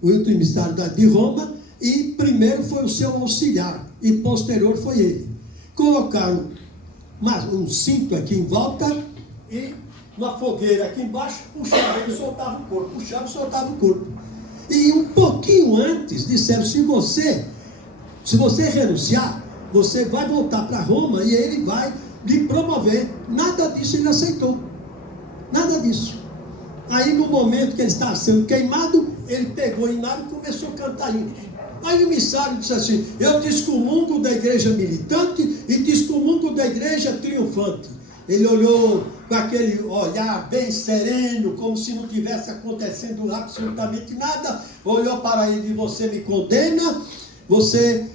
o outro emissário de Roma, e primeiro foi o seu auxiliar, e posterior foi ele. Colocaram um cinto aqui em volta e uma fogueira aqui embaixo, puxava ele, soltava o corpo, puxava e soltava o corpo. E um pouquinho antes disseram, se você renunciar, você vai voltar para Roma e ele vai lhe promover. Nada disso ele aceitou. Nada disso. Aí no momento que ele estava sendo queimado, ele pegou o inário e começou a cantar hinos. Aí o emissário disse assim, eu descomungo da igreja militante e descomungo da igreja triunfante. Ele olhou com aquele olhar bem sereno, como se não tivesse acontecendo absolutamente nada, olhou para ele e você me condena, você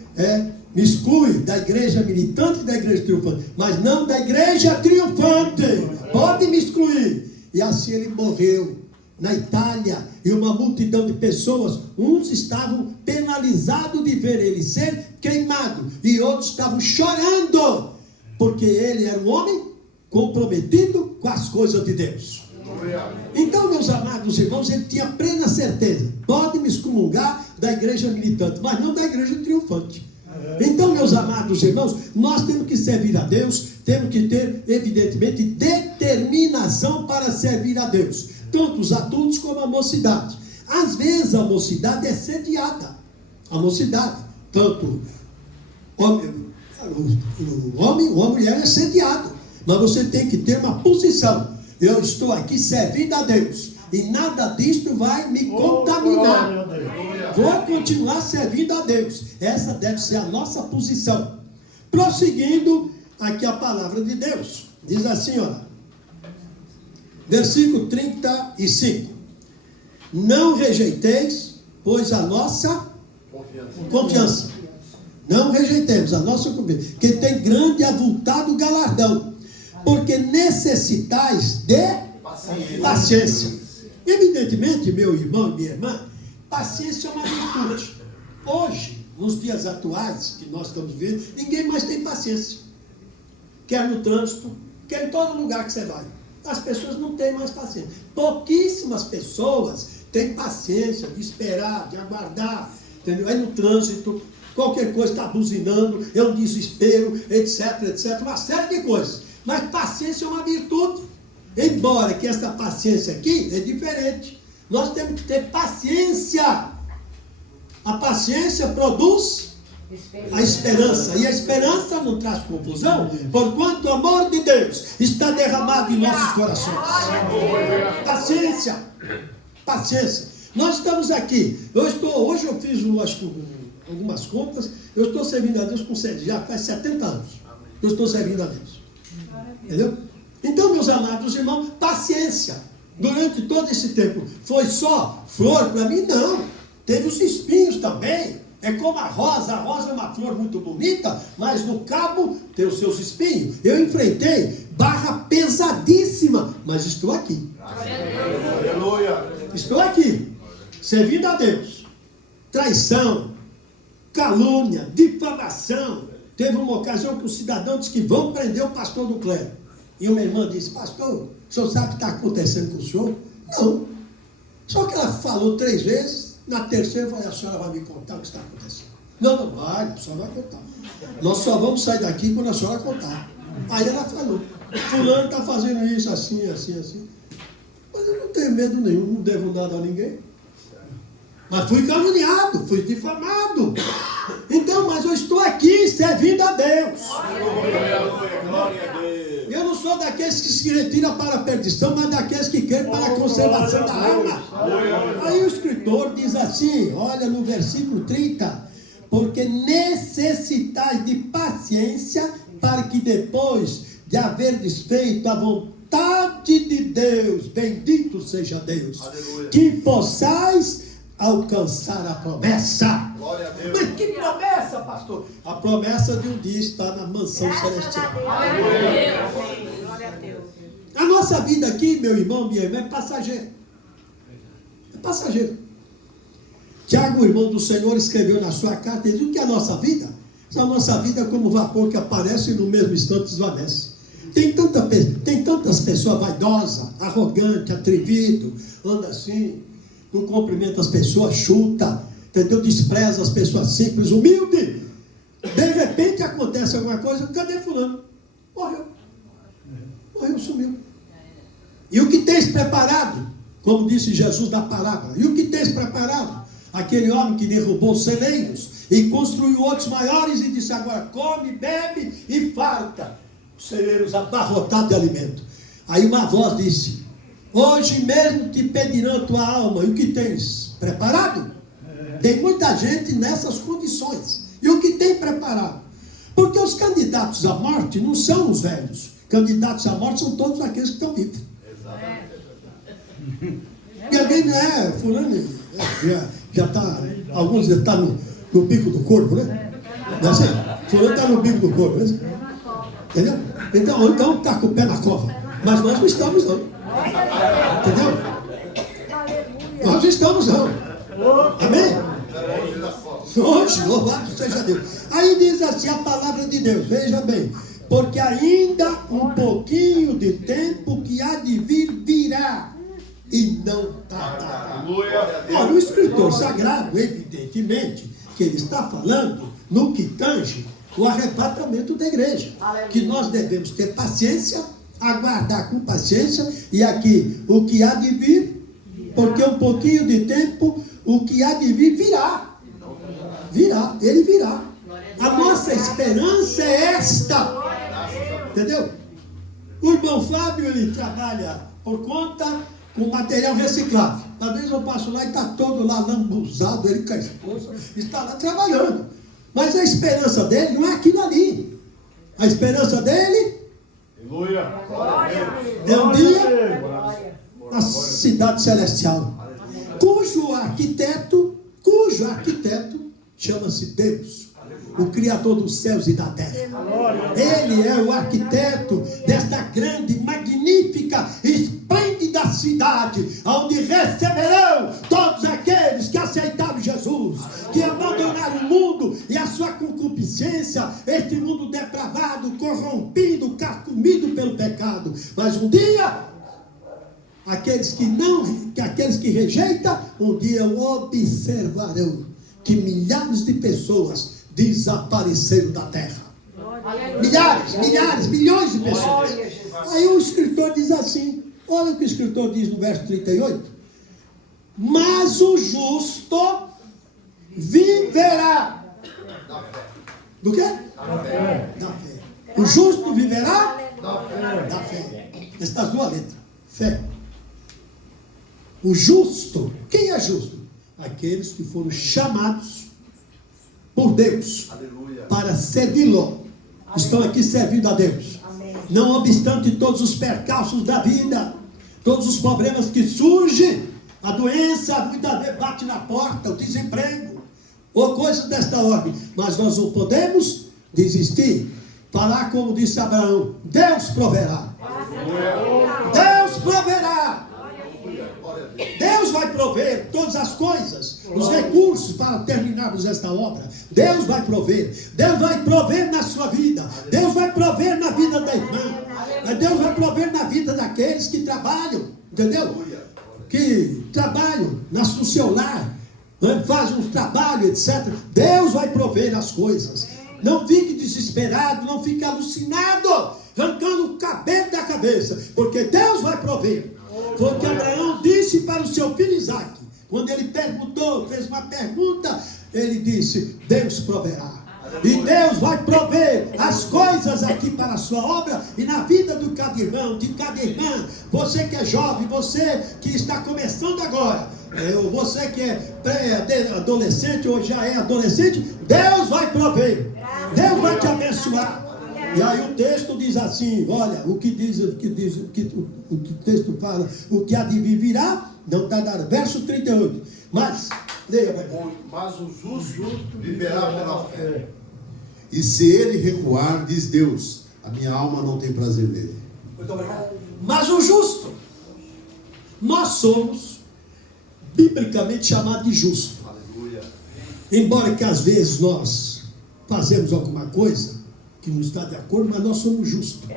me exclui da igreja militante e da igreja triunfante, mas não da igreja triunfante, pode me excluir. E assim ele morreu na Itália, e uma multidão de pessoas, uns estavam penalizados de ver ele ser queimado, e outros estavam chorando, porque ele era um homem comprometido com as coisas de Deus. Então, meus amados irmãos, ele tinha plena certeza, pode me excomungar da igreja militante, mas não da igreja triunfante. Então, meus amados irmãos, nós temos que servir a Deus, temos que ter, evidentemente, determinação para servir a Deus, tanto os adultos como a mocidade. Às vezes a mocidade é sediada, a mocidade, tanto o homem ou a mulher é sediado, mas você tem que ter uma posição. Eu estou aqui servindo a Deus, e nada disto vai me contaminar. Vou continuar servindo a Deus. Essa deve ser a nossa posição. Prosseguindo aqui a palavra de Deus, diz assim, olha, versículo 35, não rejeiteis, pois a nossa confiança. Não rejeitemos a nossa confiança, que tem grande e avultado galardão, porque necessitais de paciência. Evidentemente, meu irmão e minha irmã, paciência é uma virtude. Hoje, nos dias atuais que nós estamos vivendo, ninguém mais tem paciência. Quer no trânsito, quer em todo lugar que você vai. As pessoas não têm mais paciência. Pouquíssimas pessoas têm paciência de esperar, de aguardar, entendeu? Aí no trânsito, qualquer coisa está buzinando, é um desespero, etc, etc, uma série de coisas. Mas paciência é uma virtude. Embora que essa paciência aqui é diferente. Nós temos que ter paciência. A paciência produz a esperança. E a esperança não traz confusão, porquanto o amor de Deus está derramado em nossos corações. Paciência. Paciência. Nós estamos aqui. Hoje eu fiz algumas contas. Eu estou servindo a Deus já faz 70 anos. Eu estou servindo a Deus. Entendeu? Então, meus amados irmãos, paciência. Durante todo esse tempo, foi só flor para mim? Não. Teve os espinhos também. É como a rosa é uma flor muito bonita, mas no cabo tem os seus espinhos. Eu enfrentei barra pesadíssima, mas estou aqui. Aleluia. Estou aqui, servindo a Deus. Traição, calúnia, difamação. Teve uma ocasião que o cidadão disse que vão prender o pastor do clero. E uma irmã disse, pastor, o senhor sabe o que está acontecendo com o senhor? Não. Só que ela falou 3 vezes, na terceira eu falei, a senhora vai me contar o que está acontecendo. Não vai, a senhora vai contar. Nós só vamos sair daqui quando a senhora contar. Aí ela falou, fulano está fazendo isso, assim, assim, assim. Mas eu não tenho medo nenhum, não devo nada a ninguém. Mas fui caluniado, fui difamado. Então, mas eu estou aqui servindo a Deus. Eu não sou daqueles que se retiram para a perdição, mas daqueles que querem para a conservação da alma. Aí o escritor diz assim, olha no versículo 30, porque necessitais de paciência para que depois de haver desfeito a vontade de Deus, bendito seja Deus, que possais alcançar a promessa. Glória a Deus. Mas que promessa, pastor? A promessa de um dia estar na mansão celestial. A nossa vida aqui, meu irmão, minha irmã, é passageiro. É passageiro. Tiago, o irmão do Senhor, escreveu na sua carta, ele diz, o que é a nossa vida? A nossa vida é como vapor que aparece e no mesmo instante desvanece. Tem tantas pessoas vaidosas, arrogantes, atrevido, anda assim, não cumprimenta as pessoas, chuta, entendeu? Despreza as pessoas simples, humilde. De repente acontece alguma coisa, cadê fulano? Morreu. Morreu, sumiu. E o que tens preparado? Como disse Jesus da parábola. E o que tens preparado? Aquele homem que derrubou celeiros e construiu outros maiores e disse agora come, bebe e farta. Os celeiros abarrotados de alimento. Aí uma voz disse, hoje mesmo te pedirão a tua alma. E o que tens preparado? Tem muita gente nessas condições. E o que tem preparado? Porque os candidatos à morte não são os velhos. Candidatos à morte são todos aqueles que estão vivos. E alguém não é, fulano, já está, alguns já estão no bico do corpo, né? Não é assim? Fulano está no bico do corpo, né? Entendeu? Então está com o pé na cova. Mas nós não estamos, não. Entendeu? Nós não estamos, não. Amém? Hoje, louvado seja Deus. Aí diz assim a palavra de Deus, veja bem. Porque ainda um pouquinho de tempo que há de vir, virá. E não tardará. Olha, o escritor sagrado, evidentemente, que ele está falando no que tange o arrebatamento da igreja. Que nós devemos ter paciência, aguardar com paciência, e aqui, o que há de vir, porque um pouquinho de tempo, o que há de vir, virá. Virá, ele virá. A nossa esperança é esta. Entendeu? O irmão Fábio, ele trabalha por conta com material reciclável. Às vezes eu passo lá e está todo lá lambuzado, ele com a esposa, está lá trabalhando. Mas a esperança dele não é aquilo ali. A esperança dele é um dia na cidade celestial, cujo arquiteto chama-se Deus, o Criador dos céus e da terra. Ele é o arquiteto desta grande, magnífica, esplêndida cidade, onde receberão todos aqueles que aceitaram Jesus, que abandonaram o mundo e a sua concupiscência, este mundo depravado, corrompido, carcomido pelo pecado. Mas um dia, aqueles que rejeitam, um dia observarão que milhares de pessoas desapareceram da terra. Milhares, milhões de pessoas. Aí o escritor diz assim, olha o que o escritor diz no verso 38. Mas o justo viverá. Do quê? Da fé. O justo viverá? Da fé. Estas duas letras. Fé. O justo. Quem é justo? Aqueles que foram chamados por Deus para servi-lo. Estão aqui servindo a Deus. Não obstante todos os percalços da vida, todos os problemas que surgem, a doença muitas vezes bate na porta, o desemprego, ou coisas desta ordem. Mas nós não podemos desistir. Falar como disse Abraão: Deus proverá. Deus proverá. Deus vai prover todas as coisas, os recursos para terminarmos esta obra. Deus vai prover. Deus vai prover na sua vida. Deus vai prover na vida da irmã. Deus vai prover na vida daqueles que trabalham, entendeu? Que trabalham no seu lar, né? Fazem um trabalho, etc. Deus vai prover as coisas. Não fique desesperado, não fique alucinado, arrancando o cabelo da cabeça, porque Deus vai prover. Foi o que Abraão disse para o seu filho Isaque. Quando ele perguntou, fez uma pergunta, ele disse: Deus proverá. E Deus vai prover as coisas aqui para a sua obra e na vida do cada irmão, de cada irmã. Você que é jovem, você que está começando agora, você que é pré-adolescente ou já é adolescente, Deus vai prover. Deus vai te abençoar. E aí o texto diz assim, olha, o texto fala, o que há de vir virá, não está dado. Verso 38. Mas, leia, mas o justo viverá pela fé. E se ele recuar, diz Deus, a minha alma não tem prazer nele. Muito obrigado. Mas o justo, nós somos biblicamente chamados de justo. Aleluia. Embora que às vezes nós fazemos alguma coisa que não está de acordo, mas nós somos justos.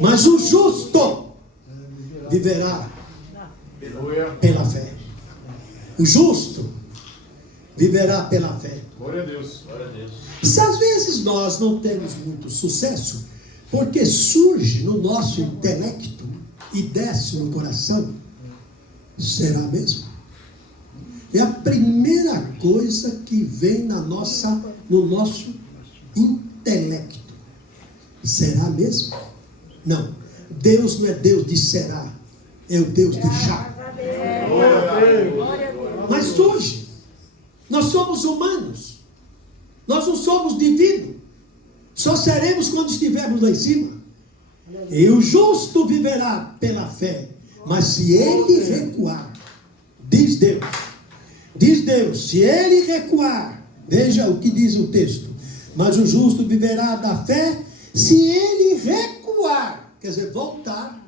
Mas o justo viverá pela fé. O justo viverá pela fé. Glória a Deus. Glória a Deus. Se às vezes nós não temos muito sucesso, porque surge no nosso intelecto e desce no coração, será mesmo? É a primeira coisa que vem no nosso intelecto. Será mesmo? Não. Deus não é Deus de será, é o Deus de já. Mas surge. Nós somos humanos. Nós não somos divinos. Só seremos quando estivermos lá em cima. E o justo viverá pela fé. Mas se ele recuar, diz Deus, se ele recuar, veja o que diz o texto. Mas o justo viverá da fé se ele recuar. Quer dizer, voltar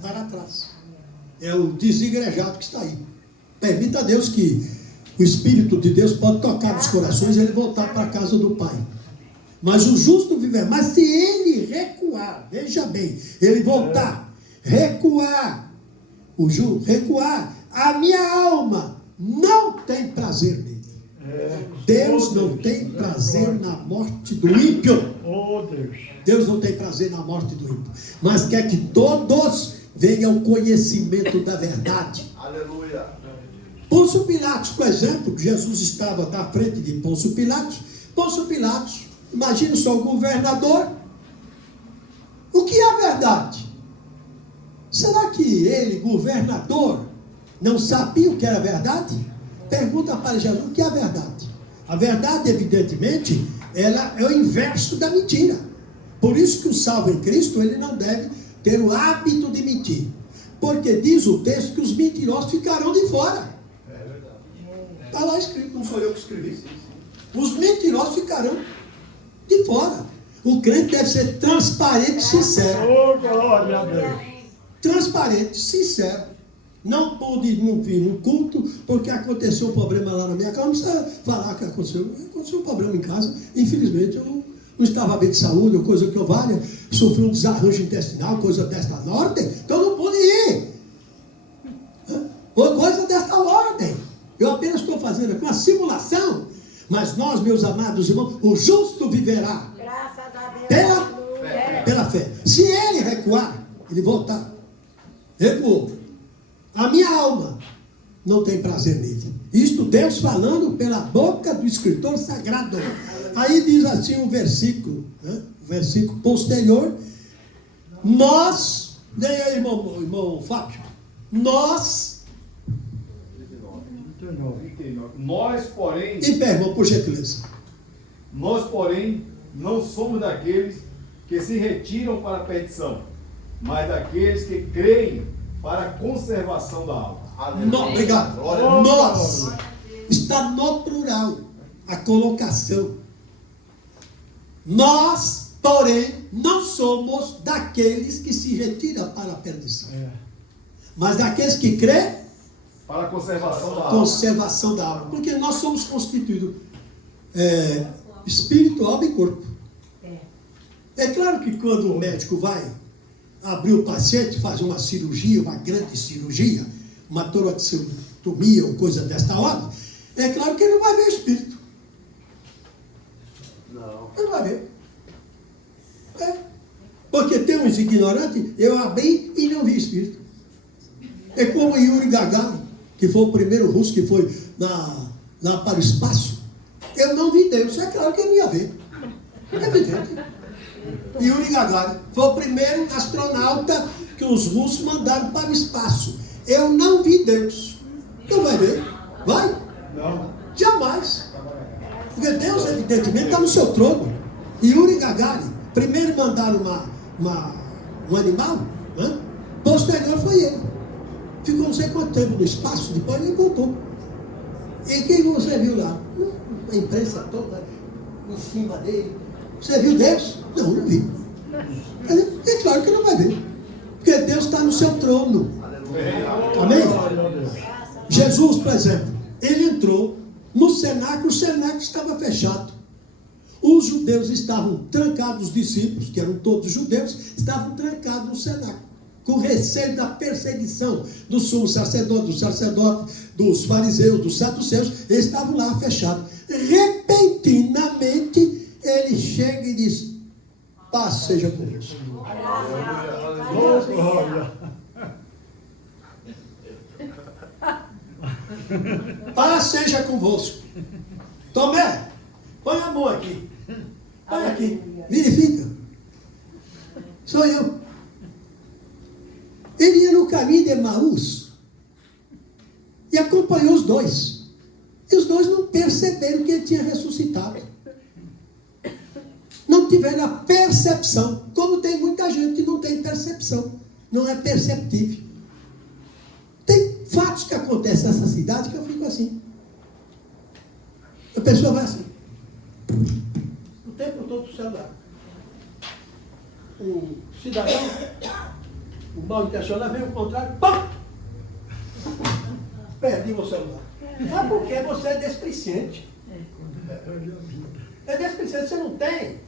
para trás. É o desigrejado que está aí. Permita a Deus que o Espírito de Deus pode tocar nos corações e ele voltar para a casa do Pai. Mas o justo viver. Mas se ele recuar, veja bem, ele voltar, recuar, recuar, a minha alma não tem prazer nele. Deus não tem prazer na morte do ímpio. Deus não tem prazer na morte do ímpio. Mas quer que todos venham ao conhecimento da verdade. Aleluia. Pôncio Pilatos, por exemplo, que Jesus estava na frente de Pôncio Pilatos. Pôncio Pilatos, imagine só o governador. O que é a verdade? Será que ele, governador, não sabia o que era verdade? Pergunta para Jesus, o que é a verdade? A verdade, evidentemente, ela é o inverso da mentira. Por isso que o salvo em Cristo, ele não deve ter o hábito de mentir. Porque diz o texto que os mentirosos ficarão de fora. Está lá escrito, não sou eu que escrevi. Os mentirosos ficarão de fora. O crente deve ser transparente e sincero. Transparente, sincero. Não pude não vir no culto porque aconteceu um problema lá na minha casa. Não precisa falar que aconteceu. Aconteceu um problema em casa. Infelizmente, eu não estava bem de saúde, ou coisa que eu valha. Sofri um desarranjo intestinal, coisa desta ordem. Então eu não pude ir. Ou coisa desta ordem. Eu apenas estou fazendo aqui uma simulação. Mas nós, meus amados irmãos, o justo viverá pela fé. Se ele recuar, ele voltar. Recuou. A minha alma não tem prazer nele. Isto Deus falando pela boca do escritor sagrado. Aí diz assim um versículo, né? O versículo posterior. Nós, leia aí, irmão Fábio. Nós, porém, e irmão, por gentileza. Nós, porém, não somos daqueles que se retiram para a perdição, mas daqueles que creem para a conservação da alma. Obrigado. Nós está no plural. a colocação. Nós, porém, não somos daqueles que se retiram para a perdição, mas daqueles que crêem Para a conservação da alma. conservação da alma. Porque nós somos constituídos espírito, alma e corpo. É claro que quando o médico vai abrir o paciente, faz uma cirurgia, uma grande cirurgia, uma toraxectomia ou coisa desta ordem, é claro que ele não vai ver o espírito. Não. Ele não vai ver. Porque tem uns ignorantes, eu abri e não vi espírito. É como Yuri Gagarin, que foi o primeiro russo que foi lá para o espaço. Eu não vi Deus, é claro que ele não ia ver. É evidente. Yuri Gagarin foi o primeiro astronauta que os russos mandaram para o espaço. Eu não vi Deus. Não vai ver? Vai? Não. Jamais. Porque Deus, evidentemente, está no seu trono. Yuri Gagarin, primeiro mandaram um animal, né? Posterior foi ele. Ficou não sei quanto tempo no espaço, depois ele voltou. E quem você viu lá? A imprensa toda em cima dele. Você viu Deus? Não, não vi. É claro que não vai ver. Porque Deus está no seu trono. Amém? Jesus, por exemplo, ele entrou no cenáculo, o cenáculo estava fechado. Os judeus estavam trancados, os discípulos, que eram todos judeus, estavam trancados no cenáculo, com receio da perseguição do sumo sacerdote, dos fariseus, dos saduceus. Eles estavam lá fechados. Repentinamente, ele chega e diz: paz seja convosco. Paz seja convosco. Tomé, põe a mão aqui. Põe aqui. Verifica. Sou eu. Ele ia no caminho de Emaús e acompanhou os dois. E os dois não perceberam que ele tinha ressuscitado. Não tiveram a percepção. Como tem muita gente que não tem percepção. Não é perceptível. Tem fatos que acontecem nessa cidade que eu fico assim. A pessoa vai assim. O tempo todo do celular. Um cidadão, o mal intencionado, veio ao contrário, pá! Perdi o celular. Mas por que você é desplicente? É desplicente, você não tem.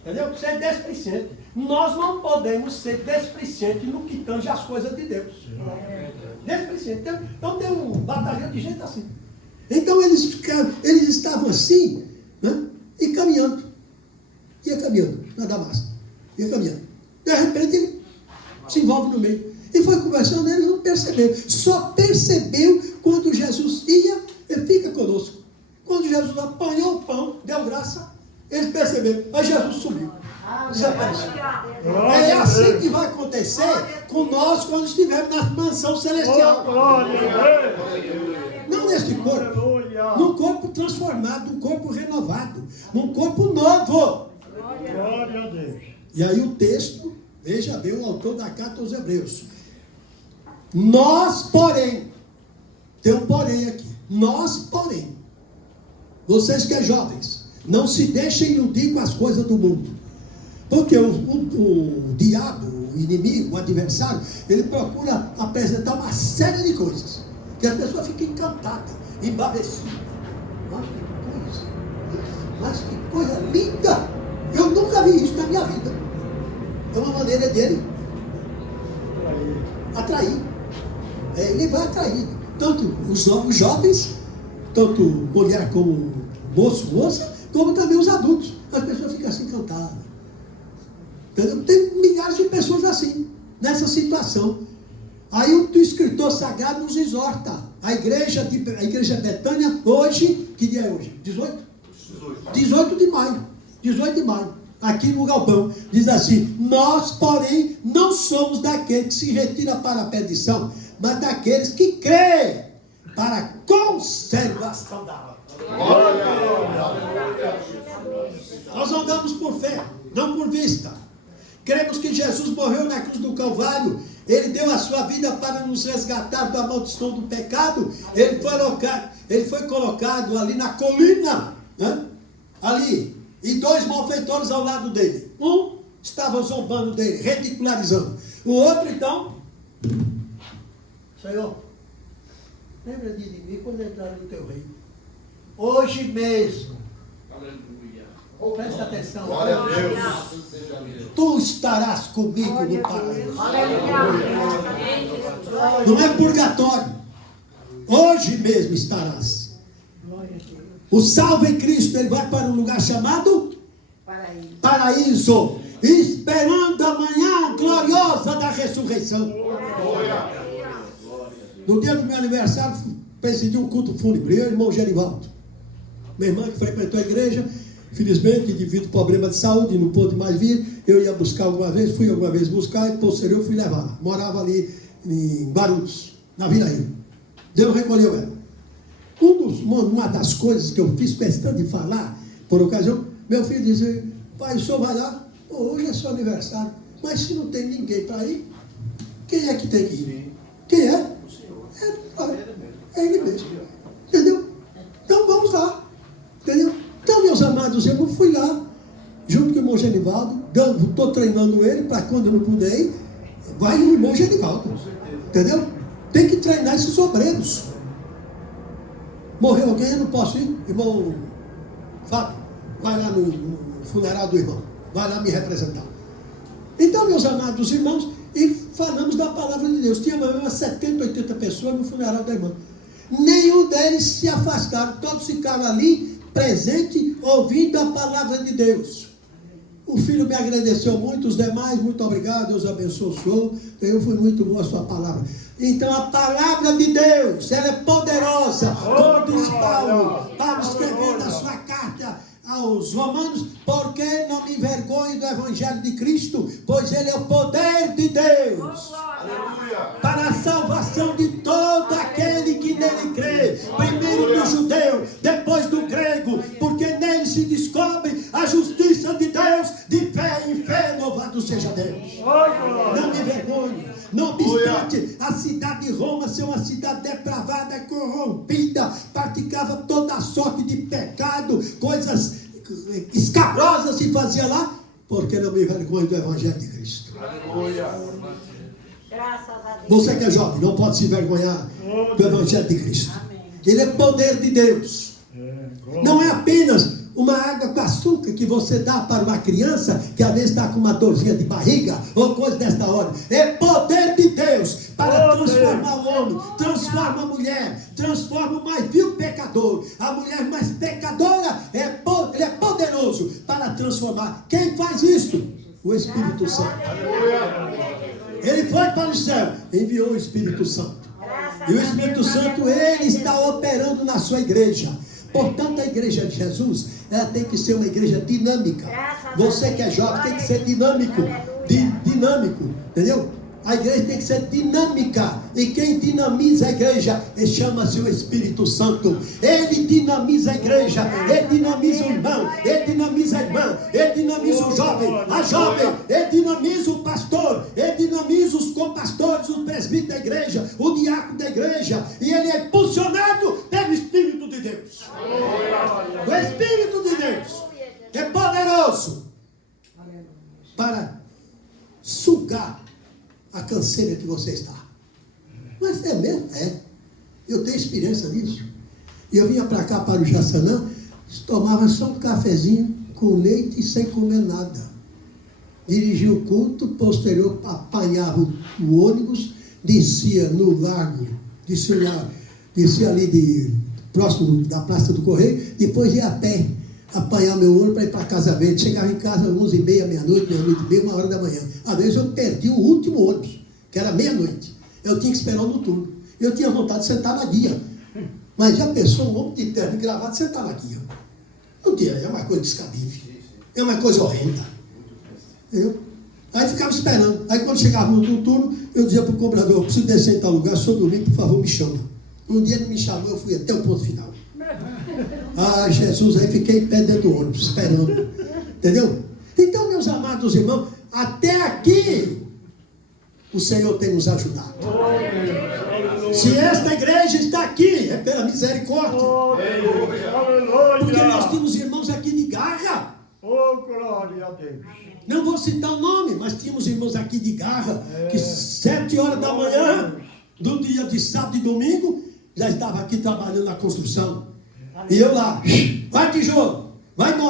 Entendeu? Você é desplicente. Nós não podemos ser desplicentes no que tange as coisas de Deus. Desplicente. Então tem um batalhão de gente assim. Então eles estavam assim, né? E caminhando. Ia caminhando na Damasco. Ia caminhando. De repente ele se envolve no meio. E foi conversando, eles não perceberam. Só percebeu quando Jesus ia, ele fica conosco. Quando Jesus apanhou o pão, deu graça, eles perceberam. Aí Jesus subiu. Desapareceu. É assim que vai acontecer com nós quando estivermos na mansão celestial. Não neste corpo. Num corpo transformado, num corpo renovado, num corpo novo. Glória a Deus. E aí o texto, veja bem o autor da carta aos Hebreus. Nós, porém, tem um porém aqui. Nós, porém, vocês que é jovens, não se deixem iludir com as coisas do mundo. Porque o diabo, o inimigo, o adversário, ele procura apresentar uma série de coisas. Que a pessoa fica encantada, embavecida. Mas que coisa linda! Eu nunca vi isso na minha vida. É uma maneira dele atrair. Ele vai atrair. Tanto os jovens, tanto mulher como moça, como também os adultos. As pessoas ficam assim encantadas. Entendeu? Tem milhares de pessoas assim, nessa situação. Aí o escritor sagrado nos exorta. A igreja Betânia, hoje, que dia é hoje? 18? 18 de maio. 18 de maio. Aqui no Galpão. Diz assim: nós, porém, não somos daqueles que se retiram para a perdição, mas daqueles que creem para a conservação da alma. Nós andamos por fé, não por vista. Cremos que Jesus morreu na cruz do Calvário. Ele deu a sua vida para nos resgatar da maldição do pecado. Ele foi colocado ali na colina né? Ali, e 2 malfeitores ao lado dele. Um estava zombando dele, ridicularizando. O outro, então, Senhor, lembra de mim quando entrar no teu reino. Hoje mesmo. Presta atenção. Glória a Deus. Tu estarás comigo no paraíso. Não é purgatório. Hoje mesmo estarás. O salvo em Cristo, ele vai para um lugar chamado paraíso, esperando a manhã gloriosa da ressurreição. No dia do meu aniversário, presidi um culto fúnebre, eu e o irmão Gerivaldo. Minha irmã que frequentou a igreja, infelizmente, devido ao problema de saúde, não pôde mais vir. Eu ia buscar alguma vez, fui alguma vez buscar e posterior fui levar. Morava ali em Guarulhos, na Viraí. Deus recolheu ela. Uma das coisas que eu fiz questão de falar, por ocasião, meu filho dizia, pai, o senhor vai lá? Pô, hoje é seu aniversário, mas se não tem ninguém para ir, quem é que tem que ir? Quem é? É ele mesmo. Entendeu? Então vamos lá. Entendeu? Então, meus amados, eu fui lá, junto com o irmão Genivaldo, estou treinando ele para quando eu não puder ir, vai o irmão Genivaldo. Entendeu? Tem que treinar esses obreiros. Morreu alguém, eu não posso ir? Irmão Fábio, vai lá no funeral do irmão, vai lá me representar. Então, meus amados irmãos, e falamos da palavra de Deus. Tinha umas 70, 80 pessoas no funeral da irmã. Nenhum deles se afastaram, todos ficaram ali, presente, ouvindo a palavra de Deus. O filho me agradeceu muito, os demais, muito obrigado, Deus abençoe o senhor, eu fui muito boa a sua palavra. Então a palavra de Deus, ela é poderosa, como diz Paulo escrevendo a sua carta aos Romanos, porque não me envergonho do Evangelho de Cristo, pois ele é o poder de Deus para a salvação de todo aquele que nele crê, primeiro do judeu, depois do grego, porque nele se descobre a justiça de Deus, de fé em fé, louvado seja Deus. Não me envergonho. Não obstante a cidade de Roma ser uma cidade depravada, corrompida, praticava toda a sorte de pecado, coisas escabrosas se fazia lá, porque não me envergonho do Evangelho de Cristo. Você que é jovem, não pode se envergonhar do Evangelho de Cristo. Ele é poder de Deus. Não é apenas uma água com açúcar que você dá para uma criança que às vezes está com uma dorzinha de barriga ou coisa desta ordem. É poder de Deus para transformar o homem, transforma a mulher, transforma o mais vil pecador. A mulher mais pecadora, ele é poderoso para transformar. Quem faz isto? O Espírito Santo. Ele foi para o céu, enviou o Espírito Santo. E o Espírito Santo, ele está operando na sua igreja. Portanto, a igreja de Jesus, ela tem que ser uma igreja dinâmica. Você que é jovem tem que ser dinâmico. Dinâmico, entendeu? A igreja tem que ser dinâmica. E quem dinamiza a igreja chama-se o Espírito Santo. Ele dinamiza a igreja. Ele dinamiza o irmão. Ele dinamiza a irmã. Ele dinamiza o jovem. A jovem. Ele dinamiza o pastor. Ele dinamiza os compastores, os presbíteros da igreja, o diácono da igreja. E ele é impulsionado pelo Espírito de Deus. O Espírito de Deus é poderoso para sugar a canseira que você está. Mas é mesmo? É. Eu tenho experiência nisso. E eu vinha para cá, para o Jaçanã, tomava só um cafezinho com leite e sem comer nada. Dirigia o culto, posterior apanhava o ônibus, descia no largo, descia ali próximo da Praça do Correio, depois ia a pé, apanhar meu ônibus para ir para Casa Verde. Chegava em casa às 11h30, meia-noite e meia, 1h da manhã. Às vezes eu perdi o último ônibus, que era meia-noite. Eu tinha que esperar o noturno. Eu tinha vontade de sentar na guia. Mas já pensou um homem de terno e gravata sentar na guia? Não tinha, é uma coisa descabível. É uma coisa horrenda. Entendeu? Aí ficava esperando. Aí quando chegava no noturno, eu dizia para o cobrador, eu preciso descer em tal lugar, se eu dormir, por favor, me chama. Um dia ele me chamou, eu fui até o ponto final. Ah, Jesus, aí fiquei em pé dentro do ônibus, esperando. Entendeu? Então, meus amados irmãos, até aqui o Senhor tem nos ajudado. Se esta igreja está aqui, é pela misericórdia. Porque nós temos Glória a Deus. Não vou citar o nome, mas tínhamos irmãos aqui de Garra, que 7 horas da manhã, do dia de sábado e domingo, já estava aqui trabalhando na construção. E eu lá, vai tijolo, vai embora.